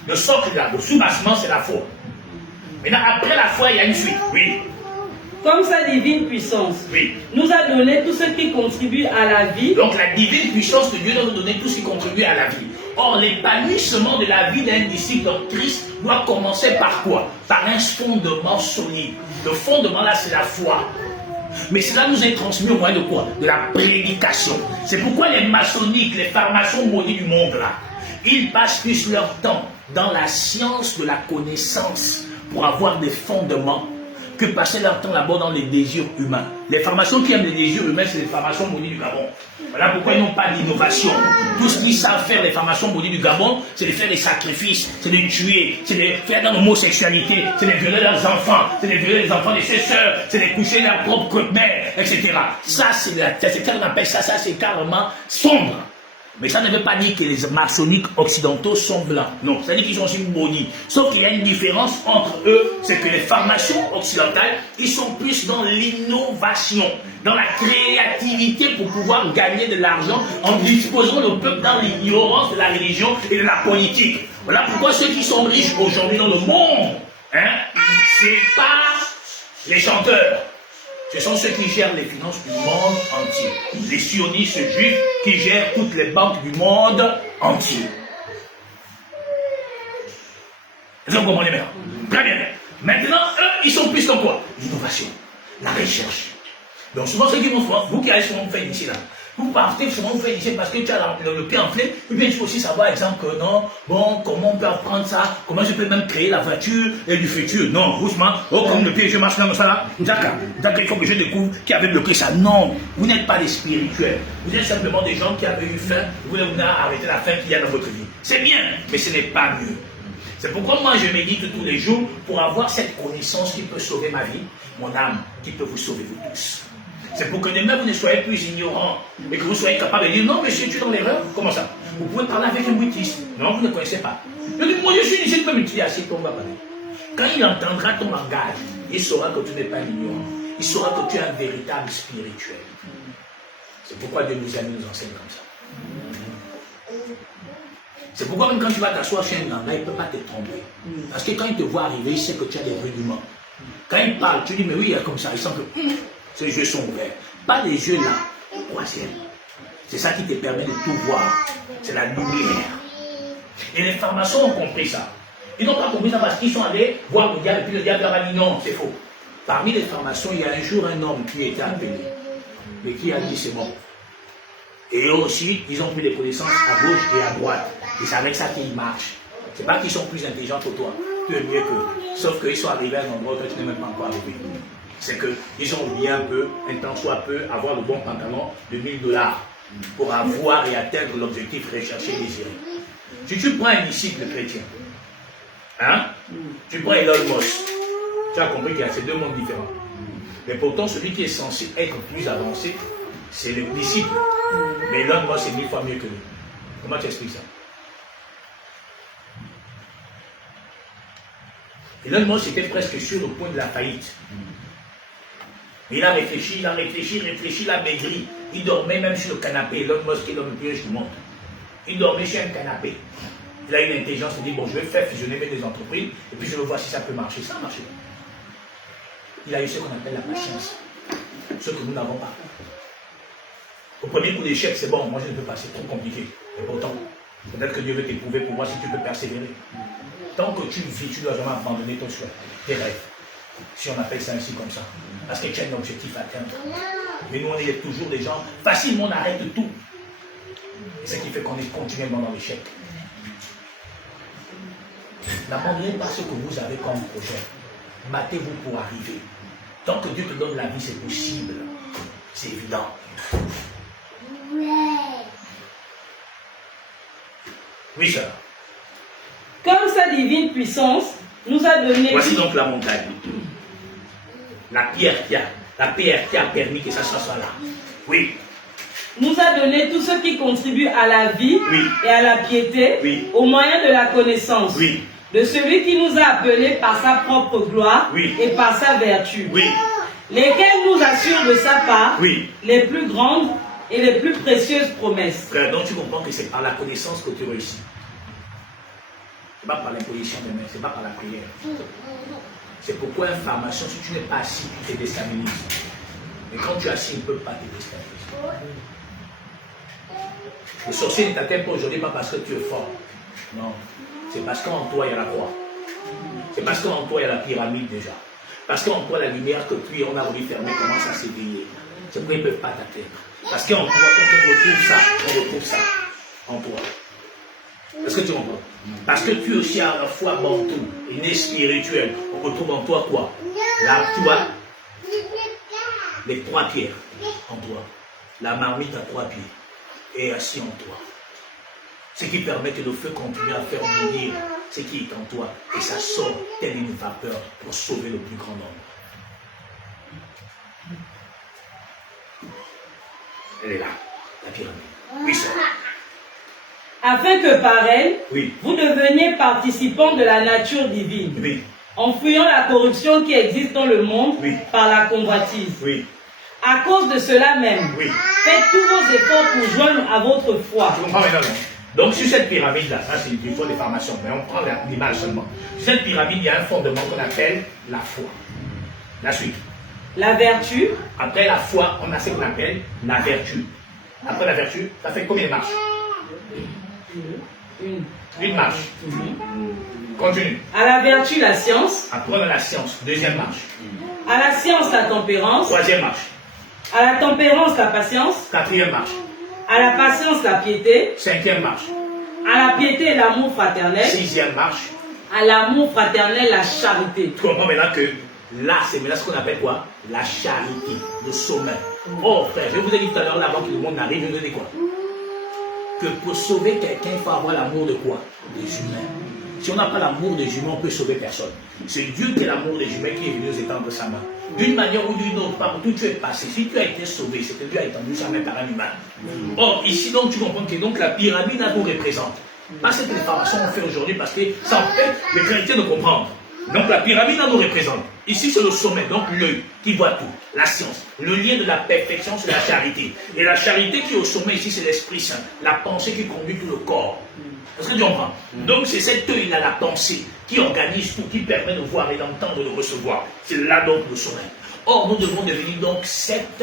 Le socle là, le soubassement, c'est la foi. Maintenant, après la foi, il y a une suite. Oui. Comme sa divine puissance, oui, nous a donné tout ce qui contribue à la vie. Donc la divine puissance de Dieu doit nous donner tout ce qui contribue à la vie. Or, l'épanouissement de la vie d'un disciple en Christ doit commencer par quoi? Par un fondement solide. Le fondement là, c'est la foi. Mais cela nous est transmis au moyen de quoi? De la prédication. C'est pourquoi les maçonniques, les pharmaciens maudits du monde là, ils passent plus leur temps dans la science de la connaissance pour avoir des fondements que passer leur temps là-bas dans les désirs humains. Les formations qui aiment les désirs humains, c'est les formations maudits du Gabon. Voilà pourquoi ils n'ont pas d'innovation. Tout ce qu'ils savent faire, les formations maudits du Gabon, c'est de faire des sacrifices, c'est de tuer, c'est de faire de l'homosexualité, c'est de violer leurs enfants, c'est de violer les enfants de ses sœurs, c'est de coucher leur propre mère, etc. Ça, c'est qu'on appelle ça, c'est carrément sombre. Mais ça ne veut pas dire que les maçonniques occidentaux sont blancs. Non, ça veut dire qu'ils sont aussi maudits. Sauf qu'il y a une différence entre eux, c'est que les formations occidentales, ils sont plus dans l'innovation, dans la créativité pour pouvoir gagner de l'argent en disposant le peuple dans l'ignorance de la religion et de la politique. Voilà pourquoi ceux qui sont riches aujourd'hui dans le monde, c'est pas les chanteurs. Ce sont ceux qui gèrent les finances du monde entier. Les sionistes juifs qui gèrent toutes les banques du monde entier. Vous comprenez bien? Très bien. Maintenant, eux, ils sont plus comme quoi? L'innovation, la recherche. Donc souvent, ceux qui vont souvent, vous qui allez souvent faire ici, là, vous partez souvent vous faire ici parce que tu as le pied enflé, et bien il faut aussi savoir, exemple, que non, bon, comment on peut apprendre ça, comment je peux même créer la voiture et du futur. Non, doucement, oh, comme le pied, je marche dans ça là, d'accord, il faut que je découvre qui avait bloqué ça. Non, vous n'êtes pas des spirituels, vous êtes simplement des gens qui avaient eu faim, vous voulez venir arrêter la faim qu'il y a dans votre vie. C'est bien, mais ce n'est pas mieux. C'est pourquoi moi je médite tous les jours pour avoir cette connaissance qui peut sauver ma vie, mon âme, qui peut vous sauver vous tous. C'est pour que demain vous ne soyez plus ignorants et que vous soyez capable de dire non, monsieur, tu es dans l'erreur. Comment ça? Vous pouvez parler avec un bruitiste. Non, vous ne connaissez pas. Je dis, moi je suis ici, tu peux m'utiliser assez, on va parler. Quand il entendra ton langage, il saura que tu n'es pas ignorant. Il saura que tu es un véritable spirituel. C'est pourquoi Dieu nous aime, nous enseigne comme ça. C'est pourquoi même quand tu vas t'asseoir chez un gars, il ne peut pas te tromper. Parce que quand il te voit arriver, il sait que tu as des rudiments. Quand il parle, tu dis, mais oui, il est comme ça. Il sent que ses yeux sont ouverts. Pas les yeux là, croisières. C'est ça qui te permet de tout voir. C'est la lumière. Et les pharmaciens ont compris ça. Ils n'ont pas compris ça parce qu'ils sont allés voir le diable et puis le diable leur a dit non, c'est faux. Parmi les pharmaciens, il y a un jour un homme qui était appelé, mais qui a dit c'est bon. Et eux aussi, ils ont pris des connaissances à gauche et à droite. Et c'est avec ça qu'ils marchent. C'est pas qu'ils sont plus intelligents que toi, tu es mieux qu'eux. Sauf qu'ils sont arrivés à un endroit où tu n'es même pas encore arrivé. C'est qu'ils ont oublié un peu, un temps soit peu, avoir le bon pantalon de $1000 pour avoir et atteindre l'objectif recherché et désiré. Si tu prends un disciple chrétien, tu prends Elon Musk, tu as compris qu'il y a ces deux mondes différents. Mais pourtant, celui qui est censé être plus avancé, c'est le disciple. Mais Elon Musk est 1000 fois mieux que lui. Comment tu expliques ça? Elon Musk était presque sur le point de la faillite. Il a réfléchi, il a maigri. Il dormait même sur le canapé. Elon Musk est l'homme le plus riche du monde. Il dormait sur un canapé. Il a une intelligence, il dit, bon, je vais faire fusionner mes deux entreprises, et puis je vais voir si ça peut marcher. Ça a marché. Il a eu ce qu'on appelle la patience. Ce que nous n'avons pas. Au premier coup d'échec, c'est bon, moi je ne peux pas, c'est trop compliqué. Et pourtant, peut-être que Dieu veut t'éprouver pour voir si tu peux persévérer. Tant que tu vis, tu ne dois jamais abandonner ton souhait, tes rêves. Si on appelle ça ainsi comme ça. Parce que tu as un objectif à atteindre. Mais nous, on est toujours des gens, facilement on arrête tout. Et ce qui fait qu'on est continuellement dans l'échec. N'abandonnez pas ce que vous avez comme projet. Battez-vous pour arriver. Tant que Dieu te donne la vie, c'est possible. C'est évident. Oui, sœur. Comme sa divine puissance nous a donné... Voici donc la montagne. La pierre qui a permis que ça soit là. Oui. Nous a donné tout ce qui contribue à la vie et à la piété au moyen de la connaissance de celui qui nous a appelés par sa propre gloire et par sa vertu, lesquels nous assurent de sa part les plus grandes et les plus précieuses promesses. Frère, donc tu comprends que c'est par la connaissance que tu réussis. Ce n'est pas par l'imposition de main, ce n'est pas par la prière. C'est pourquoi un pharmacien, si tu n'es pas assis, tu te déstabilises. Mais quand tu es assis, il ne peut pas te déstabiliser. Le sorcier ne t'atteint pas aujourd'hui pas parce que tu es fort. Non. C'est parce qu'en toi, il y a la croix. C'est parce qu'en toi, il y a la pyramide déjà. Parce qu'en toi, la lumière que puis on a voulu fermer commence à s'éveiller. C'est pourquoi ils ne peuvent pas t'atteindre. Parce qu'en toi, quand on retrouve ça en toi. Est-ce que tu comprends? Parce que tu es aussi à la fois bantou et né spirituel. On retrouve en toi quoi? Là, tu vois, les 3 pierres en toi. La marmite à 3 pieds. Et assis en toi. Ce qui permet que le feu continue à faire bouillir ce qui est en toi. Et ça sort telle une vapeur pour sauver le plus grand nombre. Elle est là, la pyramide. Oui, ça. Afin que par elle, vous deveniez participants de la nature divine, en fuyant la corruption qui existe dans le monde par la convoitise. À cause de cela même, faites tous vos efforts pour joindre à votre foi. Tu comprends maintenant, non? Donc sur cette pyramide-là, ça c'est du fond des formations, mais on prend l'image seulement. Sur cette pyramide, il y a un fondement qu'on appelle la foi. La suite. La vertu. Après la foi, on a ce qu'on appelle la vertu. Après la vertu, ça fait combien de marches? Une marche. Continue. À la vertu, la science. Après on a la science, deuxième marche. À la science, la tempérance. Troisième marche. À la tempérance, la patience. Quatrième marche. À la patience, la piété. Cinquième marche. À la piété, l'amour fraternel. Sixième marche. À l'amour fraternel, la charité. Tu comprends maintenant que là, c'est maintenant ce qu'on appelle quoi? La charité, le sommet. Oh frère, je vous ai dit tout à l'heure, avant que le monde n'arrive, je vous ai dit quoi? Que pour sauver quelqu'un, il faut avoir l'amour de quoi? Des humains. Si on n'a pas l'amour des humains, on ne peut sauver personne. C'est Dieu qui est l'amour des humains qui est venu nous étendre sa main. D'une manière ou d'une autre, partout où tu es passé, si tu as été sauvé, c'est que Dieu a étendu sa main par un humain. Or, ici donc, tu comprends que donc, la pyramide nous représente. Pas cette information qu'on fait aujourd'hui parce que ça empêche les chrétiens de comprendre. Donc la pyramide nous représente. Ici c'est le sommet, donc l'œil qui voit tout, la science, le lien de la perfection c'est la charité. Et la charité qui est au sommet ici c'est l'Esprit Saint, la pensée qui conduit tout le corps. Est-ce que tu comprends? Donc c'est cet œil-là, la pensée, qui organise tout, qui permet de voir et d'entendre, de recevoir. C'est là donc le sommet. Or nous devons devenir donc cette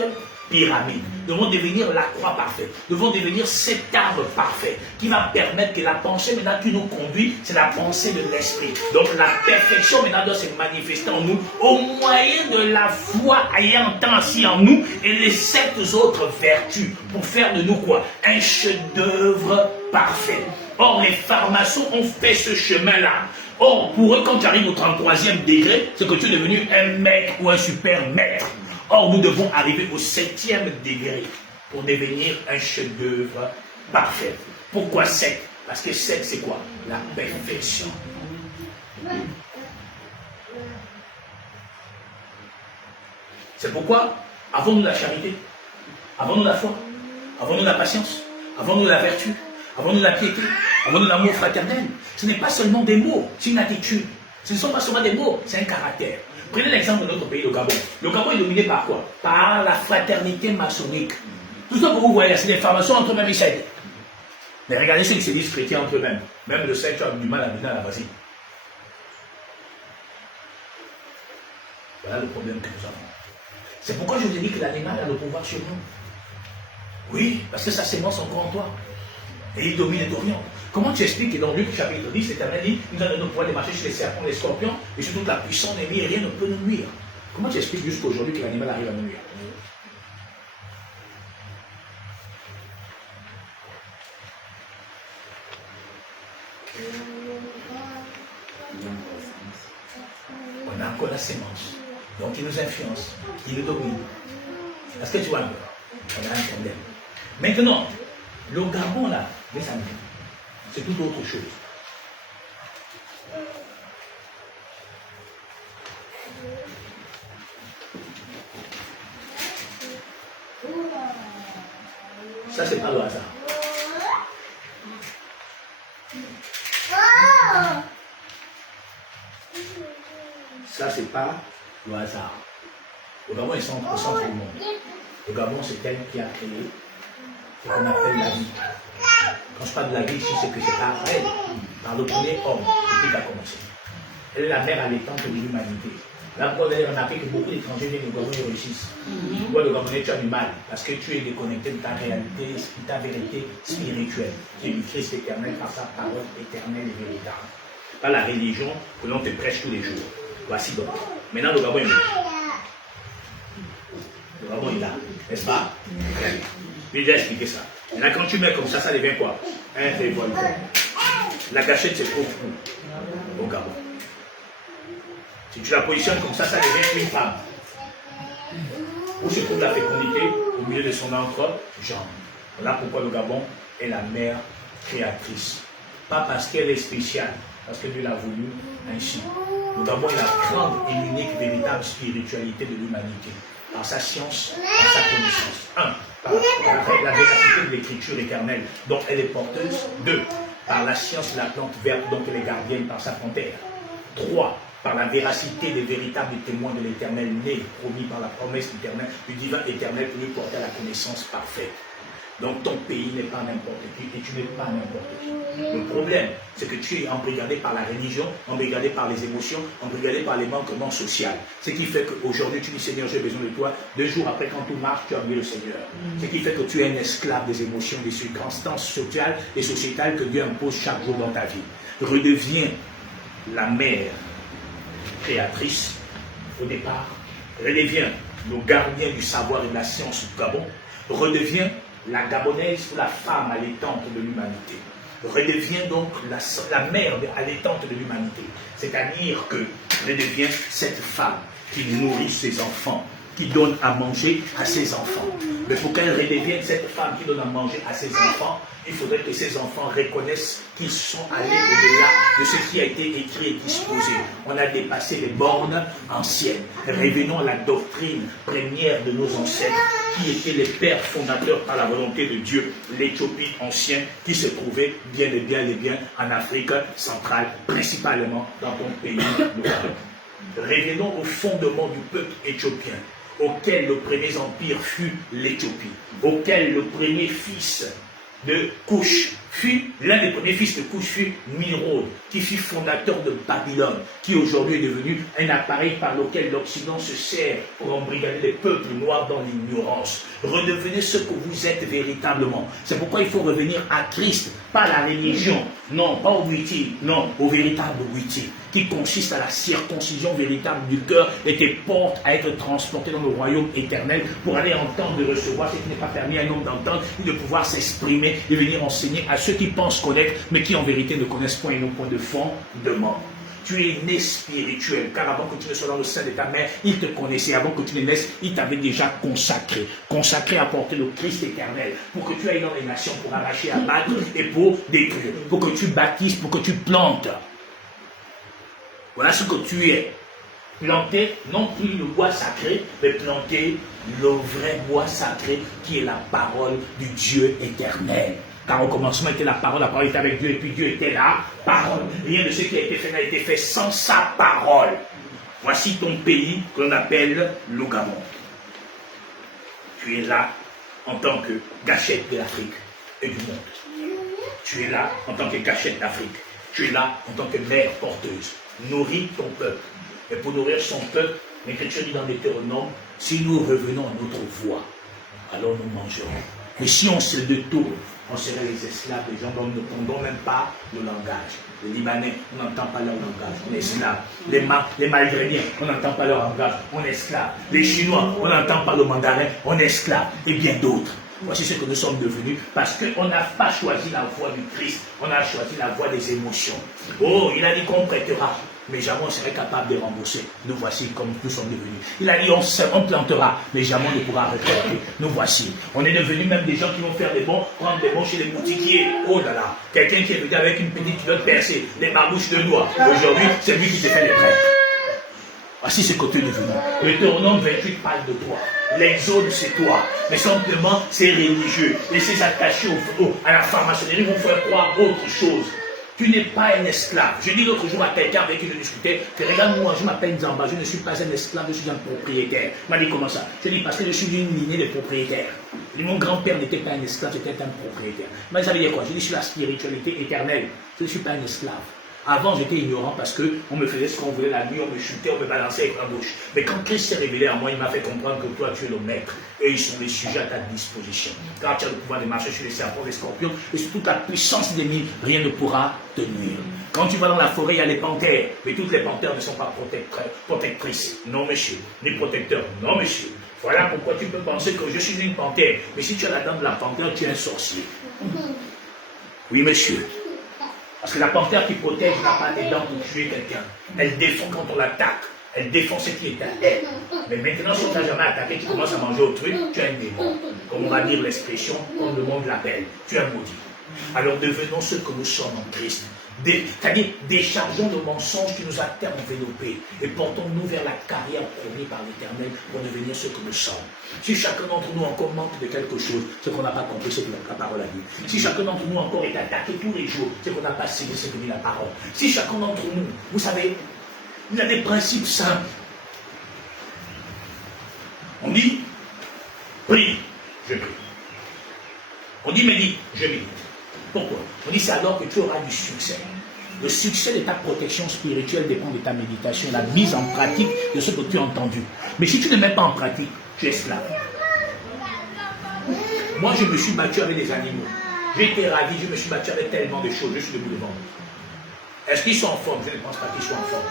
pyramide. Nous devons devenir la croix parfaite. Nous devons devenir cet arbre parfait qui va permettre que la pensée maintenant qui nous conduit, c'est la pensée de l'esprit. Donc la perfection maintenant doit se manifester en nous au moyen de la foi ayant ainsi en nous et les 7 autres vertus pour faire de nous quoi? Un chef-d'œuvre parfait. Or les pharmaciens ont fait ce chemin-là. Or pour eux quand tu arrives au 33e degré, c'est que tu es devenu un maître ou un super maître. Or, nous devons arriver au 7e degré pour devenir un chef-d'œuvre parfait. Pourquoi 7? Parce que 7, c'est quoi? La perfection. C'est pourquoi, avons-nous la charité? Avons-nous la foi? Avons-nous la patience? Avons-nous la vertu? Avons-nous la piété? Avons-nous l'amour fraternel? Ce n'est pas seulement des mots, c'est une attitude. Ce ne sont pas seulement des mots, c'est un caractère. Prenez l'exemple de notre pays, le Gabon. Le Gabon est dominé par quoi? Par la fraternité maçonnique. Tout ce que vous voyez, c'est des formations entre même Michel. Mais regardez ceux qui se disent chrétiens entre eux-mêmes. Même le Seigneur, tu as du mal à venir à la vas-y. Voilà le problème que nous avons. C'est pourquoi je vous ai dit que l'animal a le pouvoir sur nous. Oui, parce que sa sémence est encore en toi. Et il domine et t'oriente. Comment tu expliques que dans Luc chapitre 10, l'Éternel dit, nous avons le pouvoir de marcher sur les serpents, les scorpions, et sur toute la puissance ennemie, et rien ne peut nous nuire. Comment tu expliques jusqu'à aujourd'hui que l'animal arrive à nous nuire? On a encore la sémence. Donc il nous influence, il nous domine. Est-ce que tu vois? On a un problème. Maintenant, le Gabon là, mes amis, c'est tout autre chose. Ça, c'est pas le hasard. Ça, c'est pas le hasard. Le Gabon est au centre du monde. Le Gabon, c'est elle qui a créé ce qu'on appelle la vie. Quand je parle de la vie ici, c'est que c'est par elle, par le premier homme, que tout a commencé. Elle est la mère allaitante de l'humanité. Là, pourquoi vous allez remarquer que beaucoup d'étrangers viennent au Gabon et réussissent. Pourquoi le Gabonais, tu as du mal? Parce que tu es déconnecté de ta réalité, de ta vérité spirituelle, qui est du Christ éternel par sa parole éternelle et véritable. Pas la religion que l'on te prêche tous les jours. Voici donc. Maintenant, le Gabon est là. Le Gabon est là, n'est-ce pas? Je vais expliquer ça. Là, quand tu mets comme ça devient quoi? Un revolver. La gâchette se trouve où? Au Gabon. Si tu la positionnes comme ça devient une femme. Où se trouve la fécondité? Au milieu de son entre-jambes. Voilà pourquoi le Gabon est la mère créatrice. Pas parce qu'elle est spéciale, parce que Dieu l'a voulu ainsi. Le Gabon est la grande et unique véritable spiritualité de l'humanité. Par sa science, par sa connaissance. 1. Par la véracité de l'écriture éternelle dont elle est porteuse. 2. Par la science de la plante verte dont elle est gardienne par sa panthère. 3. Par la véracité des véritables témoins de l'éternel né, promis par la promesse éternelle, du divin éternel pour lui porter à la connaissance parfaite. Donc ton pays n'est pas n'importe qui et tu n'es pas n'importe qui. Le problème, c'est que tu es embrigadé par la religion, embrigadé par les émotions, embrigadé par les manquements sociaux. Ce qui fait qu'aujourd'hui tu dis Seigneur, j'ai besoin de toi. 2 jours après, quand tout marche, tu as oublié le Seigneur. Ce qui fait que tu es un esclave des émotions, des circonstances sociales et sociétales que Dieu impose chaque jour dans ta vie. Redeviens la mère créatrice au départ. Redeviens le gardien du savoir et de la science du Gabon. Redeviens la Gabonaise ou la femme allaitante de l'humanité. Redevient donc la mère allaitante de l'humanité. C'est-à-dire que redevient cette femme qui nourrit ses enfants, qui donne à manger à ses enfants. Mais pour qu'elle redevienne cette femme qui donne à manger à ses enfants, il faudrait que ces enfants reconnaissent qu'ils sont allés au-delà de ce qui a été écrit et disposé. On a dépassé les bornes anciennes. Revenons à la doctrine première de nos ancêtres, qui étaient les pères fondateurs par la volonté de Dieu, l'Éthiopie ancienne, qui se trouvait bien et bien en Afrique centrale, principalement dans ton pays. Revenons au fondement du peuple éthiopien, auquel le premier empire fut l'Éthiopie, auquel le premier fils de Couche fut, l'un des premiers fils de Couche fut Nimrod, qui fut fondateur de Babylone, qui aujourd'hui est devenu un appareil par lequel l'Occident se sert pour embrigader les peuples noirs dans l'ignorance. Redevenez ce que vous êtes véritablement. C'est pourquoi il faut revenir à Christ, pas à la religion, non, pas au witi, non, au véritable witi, qui consiste à la circoncision véritable du cœur et te porte à être transporté dans le royaume éternel pour aller entendre et recevoir ce qui n'est pas permis à un homme d'entendre, ni de pouvoir s'exprimer et venir enseigner à ceux qui pensent connaître, mais qui en vérité ne connaissent point et n'ont point de fondement. Tu es né spirituel, car avant que tu ne sois dans le sein de ta mère, il te connaissait. Avant que tu ne naisses, il t'avait déjà consacré à porter le Christ éternel, pour que tu ailles dans les nations, pour arracher, abattre et pour détruire, pour que tu bâtisses, pour que tu plantes. Voilà ce que tu es. Planter non plus le bois sacré, mais planter le vrai bois sacré qui est la parole du Dieu éternel. Car au commencement était la parole était avec Dieu, et puis Dieu était la parole. Rien de ce qui a été fait n'a été fait sans sa parole. Voici ton pays qu'on appelle le Gabon. Tu es là en tant que gâchette de l'Afrique et du monde. Tu es là en tant que cachette d'Afrique. Tu es là en tant que mère porteuse. Nourris ton peuple. Et pour nourrir son peuple, l'Écriture dit dans Deutéronome, si nous revenons à notre voie, alors nous mangerons. Mais si on se détourne, on serait les esclaves des gens dont nous ne comprenons même pas le langage. Les Libanais, on n'entend pas leur langage, on est esclaves. Les Malgraniens, on n'entend pas leur langage, on est esclaves. Les Chinois, on n'entend pas le mandarin, on est esclaves. Et bien d'autres. Voici ce que nous sommes devenus parce qu'on n'a pas choisi la voie du Christ, on a choisi la voie des émotions. Oh, il a dit qu'on prêtera, mais jamais on serait capable de rembourser. Nous voici comme nous sommes devenus. Il a dit on plantera, mais jamais on ne pourra récolter. Nous voici. On est devenus même des gens qui vont faire des bons, prendre des bons chez les boutiquiers. Oh là là, quelqu'un qui est venu avec une petite culotte percée, des barbouches de noix. Aujourd'hui, c'est lui qui te fait les prêts. Voici ce que tu es devenu. Le Deutéronome 28 parle de toi. L'Exode, c'est toi. Mais simplement, c'est religieux. Laissez s'attacher à la franc-maçonnerie, vont faire croire autre chose. Tu n'es pas un esclave. Je dis l'autre jour à quelqu'un avec qui je discutais, que regarde, moi, je m'appelle Nzamba, je ne suis pas un esclave, je suis un propriétaire. Il m'a dit comment ça? Je dis parce que je suis d'une lignée de propriétaires. Mon grand-père n'était pas un esclave, c'était un propriétaire. Mais ça veut dire quoi? Je dis sur la spiritualité éternelle. Je ne suis pas un esclave. Avant, j'étais ignorant parce qu'on me faisait ce qu'on voulait la nuit, on me chutait, on me balançait avec la bouche. Mais quand Christ s'est révélé à moi, il m'a fait comprendre que toi, tu es le maître. Et ils sont les sujets à ta disposition. Car tu as le pouvoir de marcher sur les serpents, les scorpions, et sur toute la puissance des nuits, rien ne pourra te nuire. Quand tu vas dans la forêt, il y a les panthères. Mais toutes les panthères ne sont pas protectrices. Non, monsieur. Les protecteurs. Non, monsieur. Voilà pourquoi tu peux penser que je suis une panthère. Mais si tu as la dent de la panthère, tu es un sorcier. Oui, monsieur. Parce que la panthère qui protège n'a pas des dents pour tuer quelqu'un. Elle défend quand on l'attaque. Elle défend ce qui est à elle. Mais maintenant, si on t'a jamais attaqué, tu commences à manger autrui, tu es un démon. Comme on va dire l'expression, comme le monde l'appelle. Tu es un maudit. Alors devenons ce que nous sommes en Christ. C'est-à-dire, déchargeons le mensonge qui nous a enveloppés et portons-nous vers la carrière promise par l'Éternel pour devenir ce que nous sommes. Si chacun d'entre nous encore manque de quelque chose, c'est qu'on n'a pas compris ce que la parole a dit. Si chacun d'entre nous encore est attaqué tous les jours, c'est qu'on n'a pas saisi ce que dit la parole. Si chacun d'entre nous, vous savez, il y a des principes simples. On dit, prie, je prie. On dit, médite, je médite. Pourquoi? On dit c'est alors que tu auras du succès. Le succès de ta protection spirituelle dépend de ta méditation, la mise en pratique de ce que tu as entendu. Mais si tu ne mets pas en pratique, tu es esclave. Moi, je me suis battu avec des animaux. J'ai été ravi, je me suis battu avec tellement de choses. Je suis debout devant eux. Est-ce qu'ils sont en forme? Je ne pense pas qu'ils soient en forme.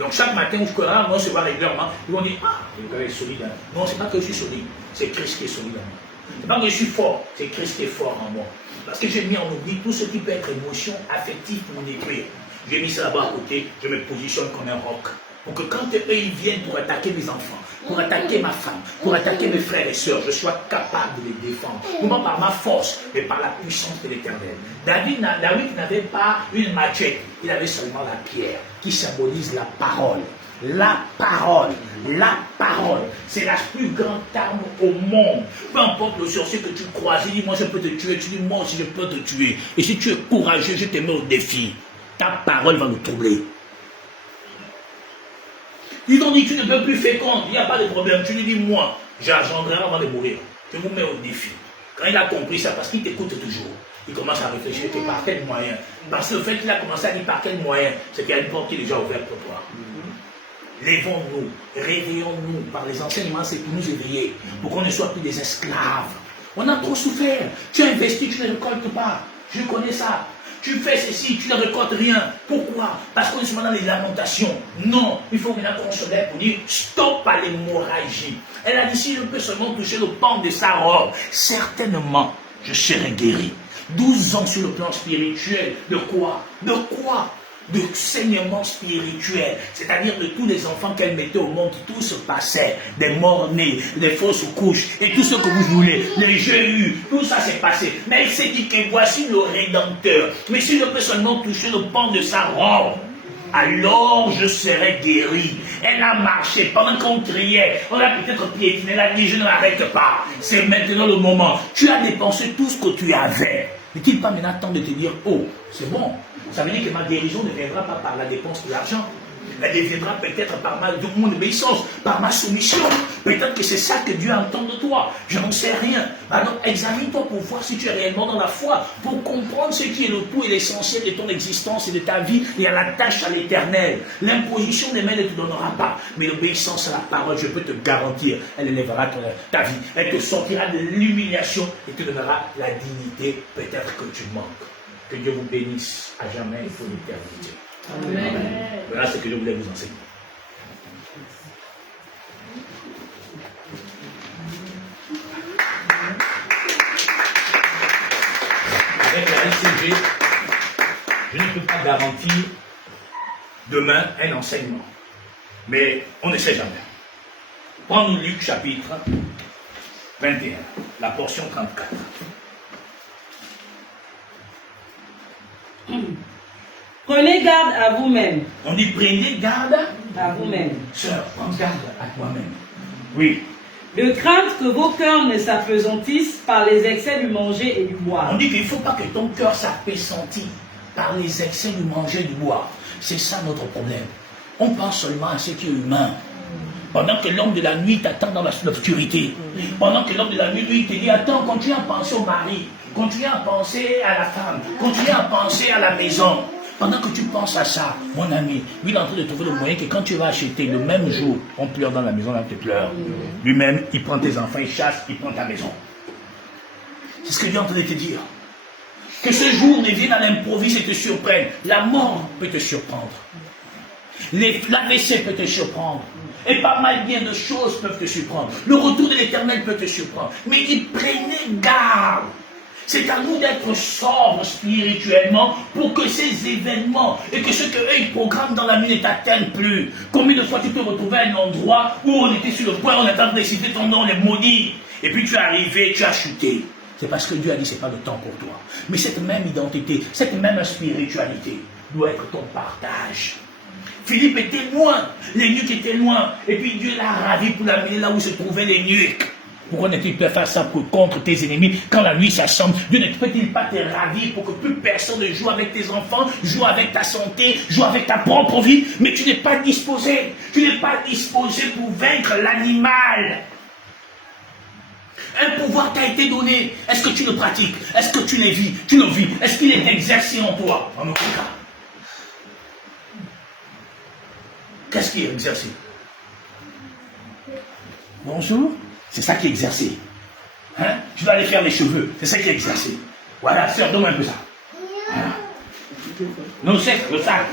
Donc chaque matin où je cours, moi, je vois régulièrement, ils vont dire, ah, le gars est solide. Hein. Non, ce n'est pas que je suis solide, c'est Christ qui est solide en moi. Ce n'est pas que je suis fort, c'est Christ qui est fort en moi. Parce que j'ai mis en oubli tout ce qui peut être émotion affective pour détruire. J'ai mis ça là-bas à côté, je me positionne comme un roc. Pour que quand eux, ils viennent pour attaquer mes enfants, pour attaquer ma femme, pour attaquer mes frères et sœurs, je sois capable de les défendre. Non pas par ma force, mais par la puissance de l'Éternel. David n'avait pas une machette, il avait seulement la pierre qui symbolise la parole. La parole, c'est la plus grande arme au monde. Peu importe le sorcier que tu croises, il dit moi je peux te tuer, tu dis moi aussi je peux te tuer. Et si tu es courageux, je te mets au défi. Ta parole va nous troubler. Ils t'ont dit tu ne peux plus féconder, il n'y a pas de problème. Tu lui dis moi, j'engendrerai avant de mourir. Je vous mets au défi. Quand il a compris ça, parce qu'il t'écoute toujours, il commence à réfléchir que par quel moyen. Parce que le fait qu'il a commencé à dire par quel moyen, c'est qu'il y a une porte qui est déjà ouverte pour toi. Lèvons-nous, réveillons-nous par les enseignements, c'est pour nous éveiller, pour qu'on ne soit plus des esclaves. On a trop souffert. Tu as investi, tu ne récoltes pas. Je connais ça. Tu fais ceci, tu ne récoltes rien. Pourquoi? Parce qu'on est souvent dans les lamentations. Non, il faut maintenant qu'on se lève pour dire stop à l'hémorragie. Elle a dit si je peux seulement toucher le pan de sa robe, certainement je serai guéri. 12 ans sur le plan spirituel. De quoi? De quoi? De saignement spirituel, c'est-à-dire de tous les enfants qu'elle mettait au monde, tout se passait, des morts-nés, des fausses couches, et tout ce que vous voulez, les jeux, tout ça s'est passé. Mais elle s'est dit que voici le Rédempteur. Mais si je peux seulement toucher le pan de sa robe, alors je serai guéri. Elle a marché pendant qu'on criait, on a peut-être piétiné, elle a dit je ne m'arrête pas, c'est maintenant le moment. Tu as dépensé tout ce que tu avais. N'est-il pas maintenant temps de te dire oh, c'est bon? Ça veut dire que ma guérison ne viendra pas par la dépense de l'argent. Elle deviendra peut-être par mon obéissance, par ma soumission. Peut-être que c'est ça que Dieu entend de toi. Je n'en sais rien. Alors examine-toi pour voir si tu es réellement dans la foi, pour comprendre ce qui est le tout et l'essentiel de ton existence et de ta vie et à la tâche à l'éternel. L'imposition des mains ne te donnera pas, mais l'obéissance à la parole, je peux te garantir, elle élèvera ta vie. Elle te sortira de l'humiliation et te donnera la dignité. Peut-être que tu manques. Que Dieu vous bénisse à jamais et pour l'éternité. Amen. Voilà ce que je voulais vous enseigner. Avec la ICG, je ne peux pas garantir demain un enseignement. Mais on ne sait jamais. Prends-nous Luc chapitre 21, la portion 34. Prenez garde à vous-même. On dit prenez garde à vous-même. Sœur, prends garde à toi-même. Oui. De crainte que vos cœurs ne s'appesantissent par les excès du manger et du boire. On dit qu'il ne faut pas que ton cœur s'appesantisse par les excès du manger et du boire. C'est ça notre problème. On pense seulement à ce qui est humain. Pendant que l'homme de la nuit t'attend dans l'obscurité. Pendant que l'homme de la nuit, lui, te dit, attends, continue à penser au mari. Continue à penser à la femme. Continue à penser à la maison. Pendant que tu penses à ça, mon ami, lui il est en train de trouver le moyen que quand tu vas acheter, le même jour, on pleure dans la maison, là tu pleures. Lui-même, il prend tes enfants, il chasse, il prend ta maison. C'est ce que Dieu est en train de te dire. Que ce jour ne vienne à l'improviste et te surprenne. La mort peut te surprendre. L'AVC peut te surprendre. Et pas mal bien de choses peuvent te surprendre. Le retour de l'Éternel peut te surprendre. Mais il prenait garde. C'est à nous d'être sobres spirituellement pour que ces événements et que ce qu'eux ils programment dans la nuit ne t'atteignent plus. Combien de fois tu peux retrouver un endroit où on était sur le point, on attend de réciter ton nom, les maudits, et puis tu es arrivé, tu as chuté. C'est parce que Dieu a dit c'est pas le temps pour toi. Mais cette même identité, cette même spiritualité doit être ton partage. Philippe était loin, l'eunuque était loin, et puis Dieu l'a ravi pour l'amener là où se trouvait l'eunuque. Pourquoi ne-t-il pas faire ça contre tes ennemis quand la nuit s'assemble? Dieu ne peut-il pas te ravir pour que plus personne ne joue avec tes enfants, joue avec ta santé, joue avec ta propre vie? Mais tu n'es pas disposé. Tu n'es pas disposé pour vaincre l'animal. Un pouvoir t'a été donné. Est-ce que tu le pratiques? Est-ce que tu le vis? Tu le vis? Est-ce qu'il est exercé en toi? En aucun cas. Qu'est-ce qui est exercé? Bonjour. C'est ça qui est exercé. Hein? Tu dois aller faire les cheveux. C'est ça qui est exercé. Voilà, sœur, donne-moi un peu ça. Voilà. Non, c'est le sac.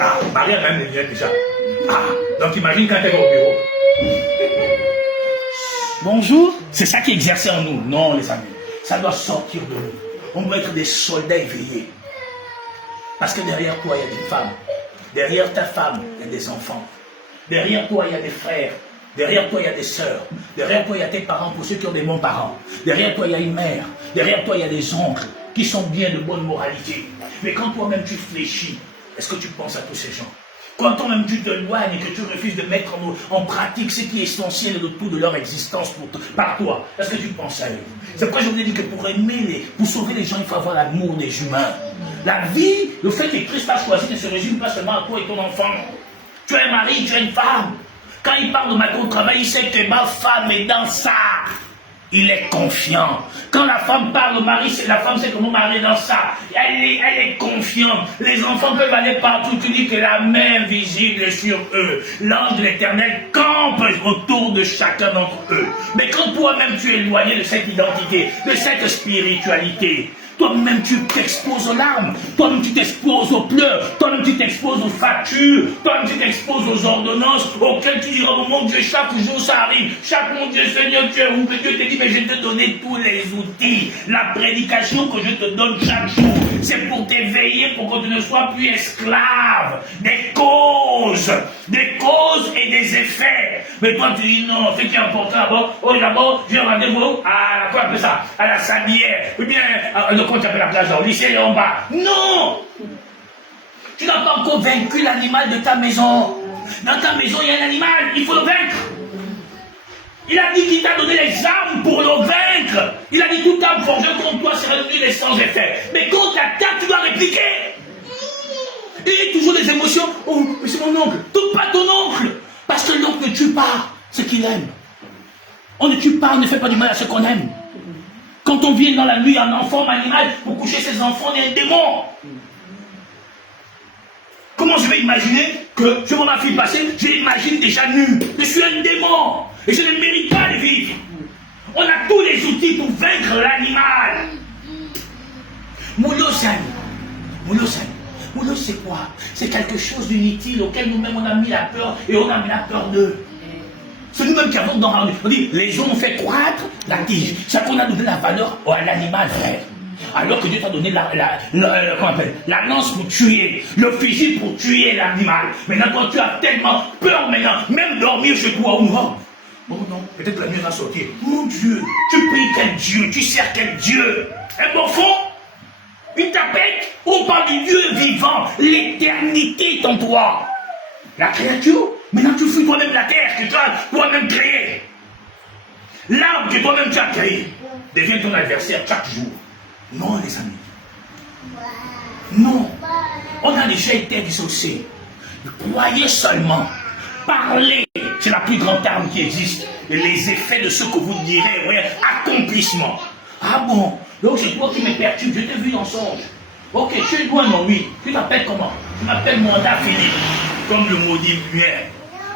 Ah, Marie a même les lunettes déjà. Ah, donc imagine quand elle va au bureau. Bonjour. C'est ça qui est exercé en nous. Non, les amis. Ça doit sortir de nous. On doit être des soldats éveillés. Parce que derrière toi, il y a des femmes. Derrière ta femme, il y a des enfants. Derrière toi, il y a des frères. Derrière toi, il y a des sœurs. Derrière toi, il y a tes parents pour ceux qui ont des bons parents. Derrière toi, il y a une mère. Derrière toi, il y a des oncles qui sont bien de bonne moralité. Mais quand toi-même tu fléchis, est-ce que tu penses à tous ces gens? Quand toi-même tu t'éloignes et que tu refuses de mettre en pratique ce qui est essentiel de tout de leur existence par toi, est-ce que tu penses à eux? C'est pourquoi je vous ai dit que pour aimer, pour sauver les gens, il faut avoir l'amour des humains. La vie, le fait que Christ a choisi ne se résume pas seulement à toi et ton enfant. Tu as un mari, tu as une femme. Quand il parle de ma travail, il sait que ma femme est dans ça. Il est confiant. Quand la femme parle au mari, la femme sait que mon mari est dans ça. Elle est confiante. Les enfants peuvent aller partout. Tu dis que la main visible est sur eux. L'ange de l'Éternel campe autour de chacun d'entre eux. Mais quand toi-même tu es éloigné de cette identité, de cette spiritualité, toi-même tu t'exposes aux larmes, toi-même tu t'exposes aux pleurs, toi-même tu t'exposes aux factures, toi-même tu t'exposes aux ordonnances auxquelles tu diras, oh mon Dieu, chaque jour ça arrive, mon Dieu Seigneur, tu es où? Mais Dieu te dit, mais je t'ai donné tous les outils, la prédication que je te donne chaque jour, c'est pour t'éveiller, pour que tu ne sois plus esclave des causes et des effets. Mais toi tu dis non, ce qui est important d'abord, j'ai un rendez-vous à quoi on appelle ça, à la sablière, ou bien quand tu appelles la plage, au lycée en bas. Non! Tu n'as pas encore vaincu l'animal de ta maison. Dans ta maison, il y a un animal, il faut le vaincre. Il a dit qu'il t'a donné les armes pour le vaincre. Il a dit toute arme forgée contre toi sera devenue sans effet. Mais quand tu attaques, tu dois répliquer. Et toujours les émotions. Oh, mais c'est mon oncle. Touche pas ton oncle. Parce que l'oncle ne tue pas ce qu'il aime. On ne tue pas, on ne fait pas du mal à ce qu'on aime. Quand on vient dans la nuit en enfant animal pour coucher ses enfants, on est un démon. Comment je vais imaginer que je vois ma fille passer, je l'imagine déjà nue. Je suis un démon et je ne mérite pas de vivre. On a tous les outils pour vaincre l'animal. Moulos, c'est quoi? C'est quelque chose d'inutile auquel nous-mêmes on a mis la peur et on a mis la peur d'eux. C'est nous-mêmes qui avons dans on dit, les hommes ont fait croître la tige. C'est qu'on a donné la valeur à l'animal, frère. Alors que Dieu t'a donné la lance pour tuer, le fusil pour tuer l'animal. Maintenant, toi, tu as tellement peur maintenant, même dormir chez toi, ou non. Oh non, peut-être la nuit va sortir. Mon Dieu, tu pries quel Dieu, tu sers quel Dieu? Un morphon? Une tapette? On parle du Dieu vivant, l'éternité est en toi. La créature? Maintenant, tu fuis toi-même la terre que tu as toi-même créée. L'arbre que toi-même tu as créé devient ton adversaire chaque jour. Non, les amis. Non. On a déjà été dissociés. Croyez seulement. Parler, c'est la plus grande arme qui existe. Et les effets de ce que vous direz, voyez, accomplissement. Ah bon? Donc c'est toi qui me perturbe. Je t'ai vu en songe. Ok, tu es loin, non, oui. Tu t'appelles comment? Tu m'appelles Mandat Philippe. Comme le mot dit lumière.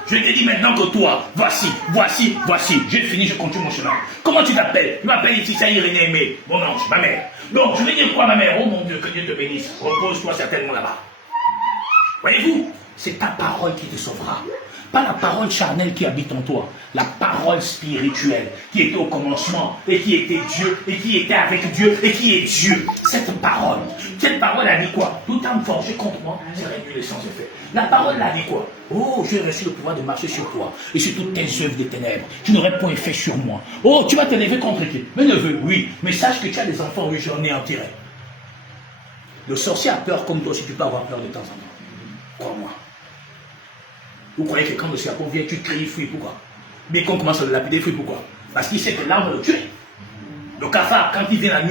Je te dis maintenant que toi, voici. J'ai fini, je continue mon chemin. Comment tu t'appelles? Tu m'appelles Itissaï Irénée Aimé, mon ange, ma mère. Donc, je vais dire quoi, ma mère? Oh mon Dieu, que Dieu te bénisse. Repose-toi certainement là-bas. Voyez-vous, c'est ta parole qui te sauvera. Pas la parole charnelle qui habite en toi. La parole spirituelle qui était au commencement et qui était Dieu et qui était avec Dieu et qui est Dieu. Cette parole a dit quoi? Tout âme forgée contre moi, c'est révélé sans effet. La parole a dit quoi? Oh, j'ai reçu le pouvoir de marcher sur toi et sur toutes tes œuvres des ténèbres. Tu n'aurais point effet sur moi. Oh, tu vas te lever contre qui? Mais neveu, oui. Mais sache que tu as des enfants, oui, j'en ai en tiré. Le sorcier a peur comme toi si tu peux avoir peur de temps en temps. Crois-moi. Vous croyez que quand le serpent vient, tu cries, fuis, pourquoi? Mais quand on commence à le lapider, fuis, pourquoi? Parce qu'il sait que l'arme va le tuer. Le cafard, quand il vient la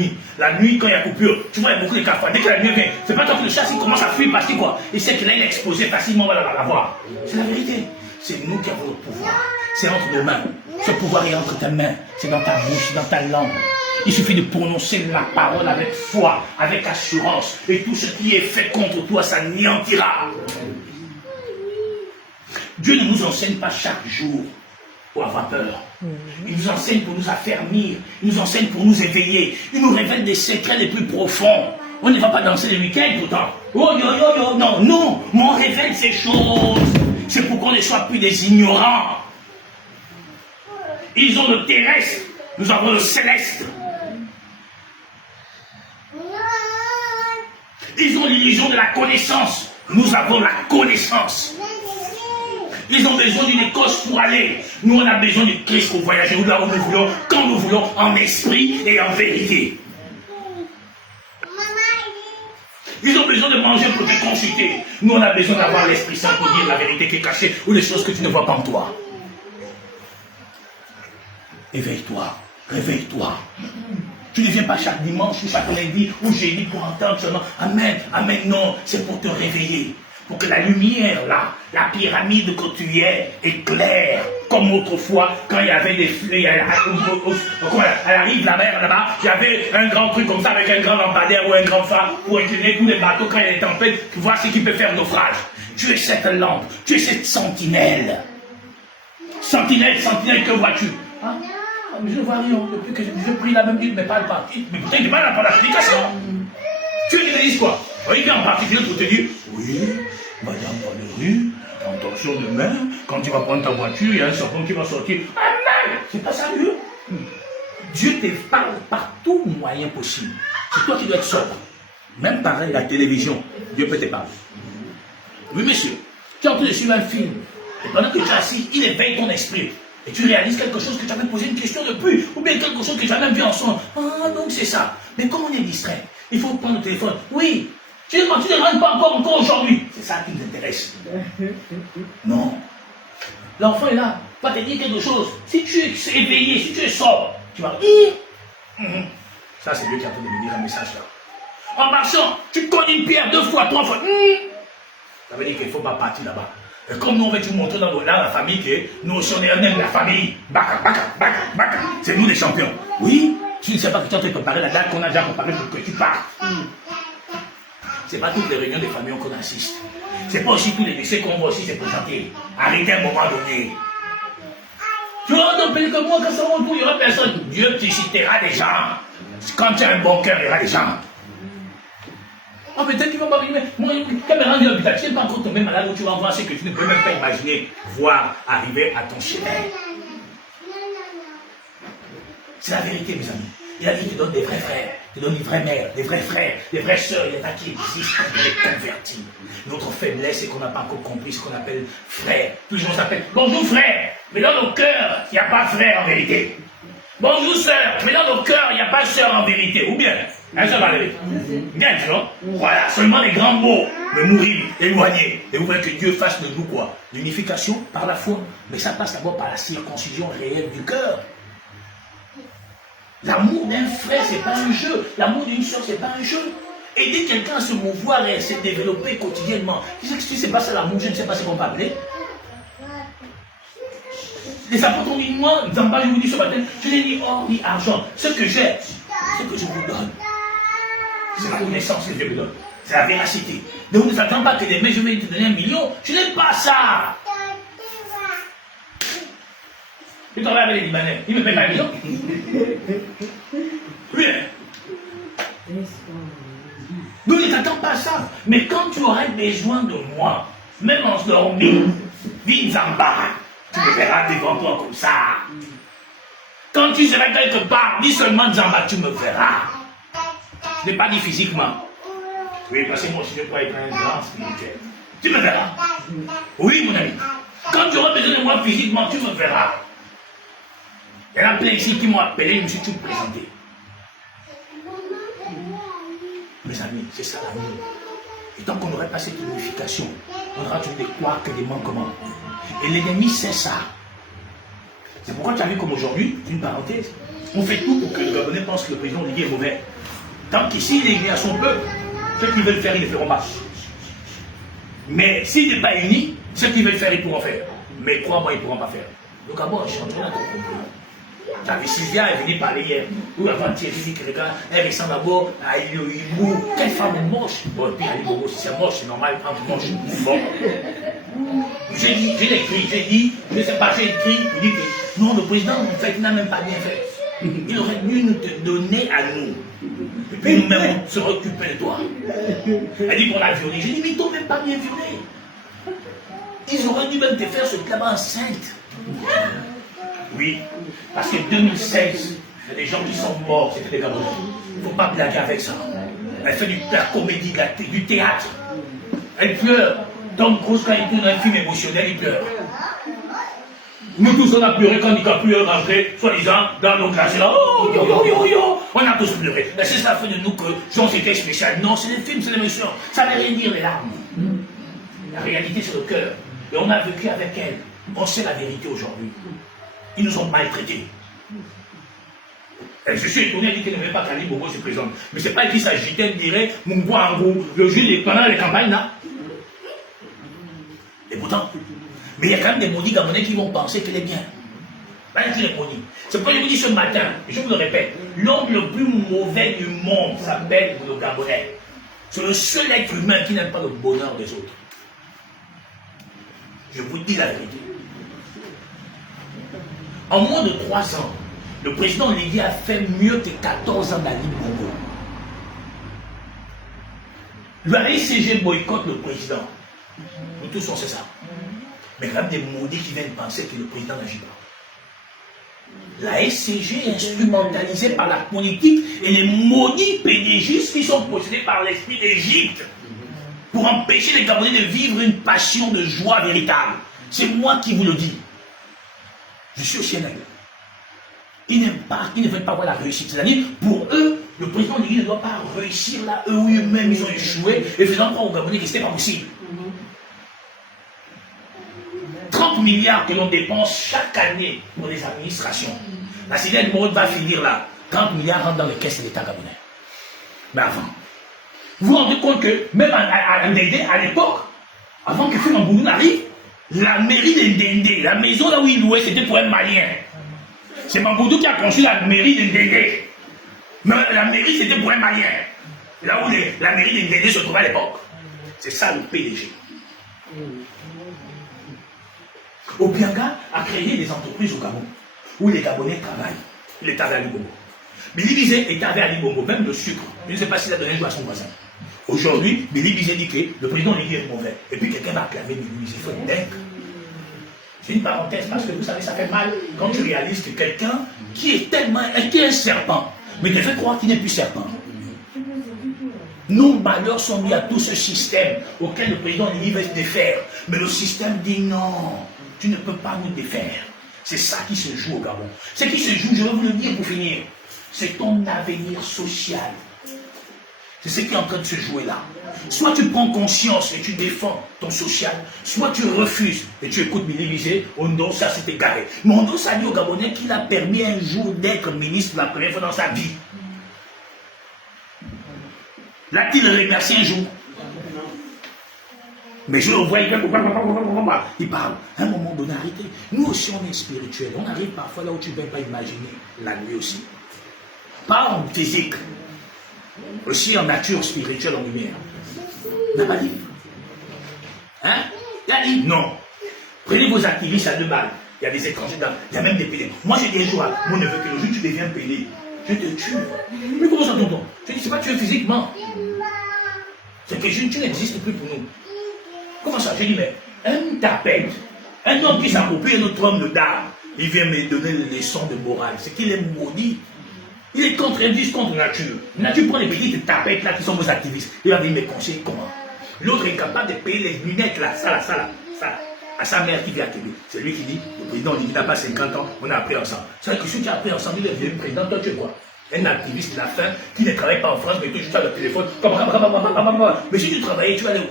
nuit, quand il y a coupure, tu vois, il y a beaucoup de cafards. Dès que la nuit vient, c'est pas quand tu le chasses, il commence à fuir parce que quoi? Il sait qu'il a une exposé facilement, on va la voir. C'est la vérité. C'est nous qui avons le pouvoir. C'est entre nos mains. Ce pouvoir est entre tes mains. C'est dans ta bouche, dans ta langue. Il suffit de prononcer la parole avec foi, avec assurance. Et tout ce qui est fait contre toi, ça néantira. Dieu ne nous enseigne pas chaque jour pour avoir peur. Il nous enseigne pour nous affermir. Il nous enseigne pour nous éveiller. Il nous révèle des secrets les plus profonds. On ne va pas danser les week-ends pourtant. Oh yo yo yo, non, non. Mais on révèle ces choses. C'est pour qu'on ne soit plus des ignorants. Ils ont le terrestre. Nous avons le céleste. Ils ont l'illusion de la connaissance. Nous avons la connaissance. Ils ont besoin d'une Écosse pour aller. Nous, on a besoin du Christ pour voyager où nous voulons, quand nous voulons, en esprit et en vérité. Ils ont besoin de manger pour te consulter. Nous, on a besoin d'avoir l'Esprit Saint pour dire la vérité qui est cachée ou les choses que tu ne vois pas en toi. Éveille-toi, réveille-toi. Tu ne viens pas chaque dimanche ou chaque lundi ou jeudi pour entendre seulement Amen, Amen. Non, c'est pour te réveiller. Pour que la lumière, là, la pyramide que tu es, éclaire, comme autrefois, quand il y avait des fleurs, elle arrive là-bas, il y avait un grand truc comme ça, avec un grand lampadaire ou un grand phare, pour éclairer tous les bateaux quand il y a des tempêtes, pour voir ce qui peut faire naufrage. Tu es cette lampe, tu es cette sentinelle. Sentinelle, que vois-tu? Ah, mais je ne vois rien, depuis que je prie la même Dieu ne me parle pas. Mais pourtant, il ne parle pas d'application. Tu lui dis quoi? Il vient en particulier pour te dire, oui, madame Valérie, attention demain, quand tu vas prendre ta voiture, il y a un serpent qui va sortir. Amen! C'est pas sérieux. Dieu te parle par tout moyen possible. C'est toi qui dois être sobre. Même par la télévision, Dieu peut te parler. Oui, monsieur, tu es en train de suivre un film. Et pendant que tu es assis, il éveille ton esprit. Et tu réalises quelque chose que tu avais posé une question depuis. Ou bien quelque chose que tu as même vu en son. Ah, donc c'est ça. Mais comme on est distrait, il faut prendre le téléphone. Oui. Tu ne rentres pas encore aujourd'hui. C'est ça qui nous intéresse. Non. L'enfant est là, va te dire quelque chose. Si tu es éveillé, si tu es sobre, tu vas... Ça, c'est Dieu qui est en train de me dire un message là. En marchant, tu cognes une pierre 2 fois, 3 fois. Ça veut dire qu'il ne faut pas partir là-bas. Et comme nous, on veut tout montrer dans la famille que nous aussi, on aime la famille. Baka, baka, baka, baka. C'est nous les champions. Oui, tu ne sais pas que tu es en train de préparer la date qu'on a déjà préparée pour que tu partes. Ce n'est pas toutes les réunions des familles qu'on assiste. Ce n'est pas aussi tous les décès qu'on va aussi se présenter. Arrêtez à un moment donné. Tu vois, dans le pays comme moi, quand ça va autour, il n'y aura personne. Dieu te citera des gens. Quand tu as un bon cœur, il y aura des gens. Oh, peut-être qu'ils vont pas venir. Moi, quand me rends à l'hôpital, tu n'es pas encore tombé malade où tu vas voir ce que tu ne peux même pas imaginer voir arriver à ton chevet. C'est la vérité, mes amis. Il a dit qu'il te donne des vrais frères, il te donne une vraie mère, des vrais frères, des vraies sœurs. Il y en a qui existent, il est converti. Notre faiblesse, c'est qu'on n'a pas encore compris ce qu'on appelle frère. Toujours on s'appelle bonjour frère, mais dans nos cœurs, il n'y a pas frère en vérité. Bonjour sœur, mais dans nos cœurs, il n'y a pas sœur en vérité. Ou bien, ça va aller. Bien, tu vois. Voilà, seulement les grands mots, le mourir, éloigner. Et vous voulez que Dieu fasse de nous quoi? L'unification par la foi. Mais ça passe d'abord par la circoncision réelle du cœur. L'amour d'un frère, ce n'est pas un jeu. L'amour d'une soeur, ce n'est pas un jeu. Aider quelqu'un à se mouvoir et à se développer quotidiennement. Tu sais que si ce n'est pas ça l'amour, je ne sais pas ce qu'on va appeler. Les apôtres ont dit, moi, Zamba, je vous dis ce matin, je n'ai ni or ni argent. Ce que j'ai, ce que je vous donne, c'est la connaissance que Dieu me donne. C'est la véracité. Ne vous attendez pas que demain je vais te donner 1 million. Je n'aime pas ça. Je travaille avec les Libanais. Ils me payent pas 1 million. Oui. Donc ne t'attends pas à ça. Mais quand tu auras besoin de moi, même en dormant, viens Zamba. Tu me verras devant toi comme ça. Quand tu seras quelque part, dis seulement Zamba, tu me verras. Ce n'est pas dit physiquement. Oui, parce que moi, je ne peux pas être un grand spirituel. Tu me verras. Oui, mon ami. Quand tu auras besoin de moi physiquement, tu me verras. Il y en a plein ici qui m'ont appelé, je me suis tout présenté. Mes amis, c'est ça l'amour. Et tant qu'on n'aurait pas cette unification, on aura toujours des croire que des manquements. Et l'ennemi sait ça. C'est pourquoi tu as vu comme aujourd'hui, une parenthèse, on fait tout pour que le Gabonais pense que le président Ligue est mauvais. Tant qu'ici, il est uni à son peuple, ceux qui veulent faire, ils ne le feront pas. Mais s'il n'est pas uni, ceux qui veulent faire, ils pourront faire. Mais crois-moi, ils ne pourront pas faire. Le Gabon a changé là, ton complot. Tu as vu, Sylvia est venue parler hier, ou avant-hier, elle dit que quelqu'un, elle ressemble d'abord à Ilou. Quelle femme est moche. Bon, et puis Ali Bobo, si c'est moche, c'est normal, entre moche. Bon. J'ai écrit, je ne sais pas, j'ai écrit, il dit que non, le président, en fait, n'a même pas bien fait. Il aurait dû nous te donner à nous. Et puis nous-mêmes, on se occuper de toi. Elle dit qu'on a violé. J'ai dit, mais ils t'ont même pas bien violé. Ils auraient dû même te faire ce clament enceinte. Oui, parce que 2016, il y a des gens qui sont morts, c'était des Gabonais. Il ne faut pas blaguer avec ça. Elle fait de la comédie, du théâtre. Elle pleure. Tom Cruise, quand il tourne un film émotionnel, il pleure. Nous tous, on a pleuré quand DiCaprio est rentré, soi-disant, dans nos classes. Oh, yo, yo, yo, yo. On a tous pleuré. Mais c'est ça fait de nous que Jean c'était spécial. Non, c'est les films, c'est l'émotion. Ça ne veut rien dire, les larmes. La réalité, c'est le cœur. Et on a vécu avec elle. On sait la vérité aujourd'hui. Ils nous ont maltraités. Et je suis étonné, elle dit qu'elle ne veut pas qu'Ali Bobo se présente. Mais c'est pas elle qui s'agitait, elle dirait, Mungo Angou, le juge pendant les campagnes là. Et pourtant, mais il y a quand même des maudits Gabonais qui vont penser qu'elle est bien. Ben, je les maudis. C'est pourquoi je vous dis ce matin, et je vous le répète, l'homme le plus mauvais du monde s'appelle le Gabonais. C'est le seul être humain qui n'aime pas le bonheur des autres. Je vous dis la vérité. En moins de 3 ans, le président Légué a fait mieux que 14 ans d'Ali Bongo. Le SCG boycotte le président. Nous tous on sait ça. Mais quand même des maudits qui viennent penser que le président n'agit pas. La SCG est instrumentalisée par la politique et les maudits pédégistes qui sont possédés par l'esprit d'Égypte pour empêcher les Gabonais de vivre une passion de joie véritable. C'est moi qui vous le dis. Je suis au Sénégal. Ils n'aiment pas, ils ne veulent pas voir la réussite. C'est-à-dire, pour eux, le président de l'Église ne doit pas réussir là, eux eux-mêmes, ils ont échoué, et faisant croire aux Gabonais que ce n'était pas possible. 30 milliards que l'on dépense chaque année pour les administrations. La Sylvie Mode va finir là. 30 milliards rentrent dans les caisses de l'État gabonais. Mais avant, vous vous rendez compte que, même à l'époque, Avant que Mamboudou n'arrive, la mairie d'Indende, la maison là où il louait, c'était pour un Malien. C'est Mamboudou qui a construit la mairie d'Indende. Mais la mairie, c'était pour un Malien. Là où la mairie d'Indende se trouvait à l'époque. C'est ça le PDG. Obianga a créé des entreprises au Gabon, où les Gabonais travaillent. Il est arrivé à Libongo. Billy Bizet est arrivé à Libongo, même le sucre. Je ne sais pas s'il a donné un jour à son voisin. Aujourd'hui, Billy Bizet dit que le président Lili est mauvais. Et puis quelqu'un va acclamer Billy Bizet. Il faut être dingue. C'est une parenthèse parce que vous savez, ça fait mal quand tu réalises que quelqu'un qui est tellement. qui est un serpent, mais te fait croire qu'il n'est plus serpent. Nos malheurs sont mis à tout ce système auquel le président Lili veut se défaire. Mais le système dit non, tu ne peux pas nous défaire. C'est ça qui se joue au Gabon. Ce qui se joue, je vais vous le dire pour finir, c'est ton avenir social. C'est ce qui est en train de se jouer là. Soit tu prends conscience et tu défends ton social, soit tu refuses et tu écoutes Billy Bizet. Ondo, ça s'est égaré. Mais Ondo, ça dit au Gabonais qu'il a permis un jour d'être ministre pour la première fois dans sa vie. L'a-t-il remercié un jour? Mais je le vois, il parle. À un moment donné, arrêtez. Nous aussi, on est spirituel. On arrive parfois là où tu ne peux pas imaginer. La nuit aussi. Pas en physique. Aussi en nature spirituelle, en lumière. Il n'a pas dit. Hein? Il a dit non. Prenez vos activistes à 2 balles. Il y a des étrangers dedans. Il y a même des pédés. Moi, j'ai dit un jour à mon neveu que le jour où tu deviens pédé, je te tue. Mais comment ça, tonton? Je dis, c'est pas tuer physiquement. C'est que tu n'existes plus pour nous. Comment ça? Je dis, mais un tapette, un homme qui s'approprie un autre homme de d'art, il vient me donner les leçons de morale. C'est qu'il est maudit. Il est contre-indice contre nature. Nature prend les petites tapettes là qui sont vos activistes. Il va venir me conseiller comment. L'autre est capable de payer les lunettes là, ça, à sa mère qui vient à Québec. C'est lui qui dit, le président, il n'a pas 50 ans, on a appris ensemble. C'est vrai que si tu as appris ensemble, il est devenu président, toi tu es quoi? Un activiste de la faim qui ne travaille pas en France, mais tu juste à le téléphone. Mais si tu travaillais, tu vas aller où?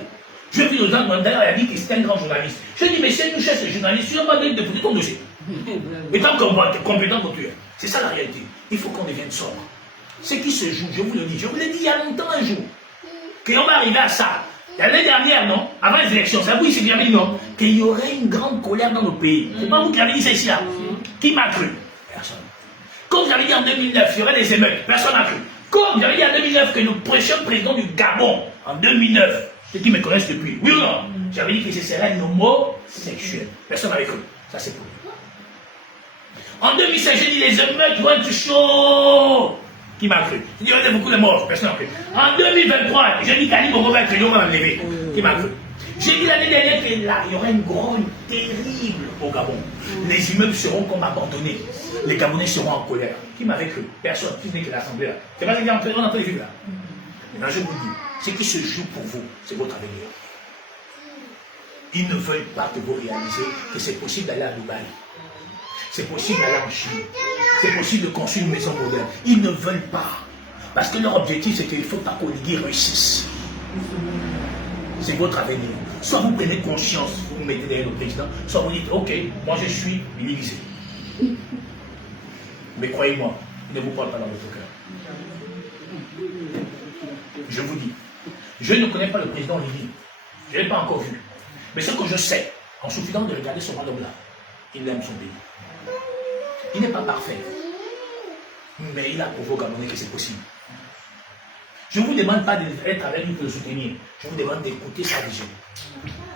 Je vais dire aux gens, d'ailleurs, il a dit qu'il était un grand journaliste. Je lui ai dit, mais si nous cherchons les journalistes, tu vas pas déposer ton dossier. Et tant qu'on voit compétent pour tuer. C'est ça la réalité. Il faut qu'on devienne sobre. Ce qui se joue, je vous le dis, je vous l'ai dit il y a longtemps un jour, qu'on va arriver à ça. L'année dernière, non? Avant les élections, ça vous, il s'est bien dit non? Qu'il y aurait une grande colère dans nos pays. C'est pas vous qui avez dit ça ici, là. Qui m'a cru? Personne. Comme j'avais dit en 2009, il y aurait des émeutes. Personne n'a cru. Comme j'avais dit en 2009 que nous prêchions le président du Gabon, en 2009, ceux qui me connaissent depuis, oui ou non? J'avais dit que ce serait un homosexuel. Personne n'avait cru. Ça, c'est pour lui. En 2016, j'ai dit les émeutes vont être chauds. Qui m'a cru? Il y aurait beaucoup de morts. Personne n'a cru. En 2023, j'ai dit qu'Ali Bongo va être l'homme enlevé. Qui m'a cru? J'ai dit l'année dernière qu'il y aurait une grogne terrible au Gabon. Les immeubles seront comme abandonnés. Les Gabonais seront en colère. Qui m'avait cru? Personne. Qui n'est que l'Assemblée là. C'est pas ça qu'on est en train de vivre là. Maintenant, je vous dis, ce qui se joue pour vous, c'est votre avenir. Ils ne veulent pas que vous réalisez que c'est possible d'aller à Dubaï. C'est possible d'aller en Chine. C'est possible de construire une maison moderne. Ils ne veulent pas. Parce que leur objectif, c'est qu'il ne faut pas qu'Oligui réussisse. C'est votre avenir. Soit vous prenez conscience, vous mettez derrière le président, soit vous dites, ok, moi je suis Billy. Mais croyez-moi, il ne vous parle pas dans votre cœur. Je vous dis, je ne connais pas le président Lili. Je ne l'ai pas encore vu. Mais ce que je sais, en suffisant de regarder ce royaume-là, il aime son pays. Il n'est pas parfait. Mais il a prouvé au Gabonais que c'est possible. Je ne vous demande pas d'être avec lui pour le soutenir. Je vous demande d'écouter sa vision.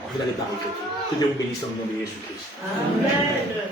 Vous n'allez pas regretter. Que Dieu vous bénisse dans le nom de Jésus-Christ. Amen.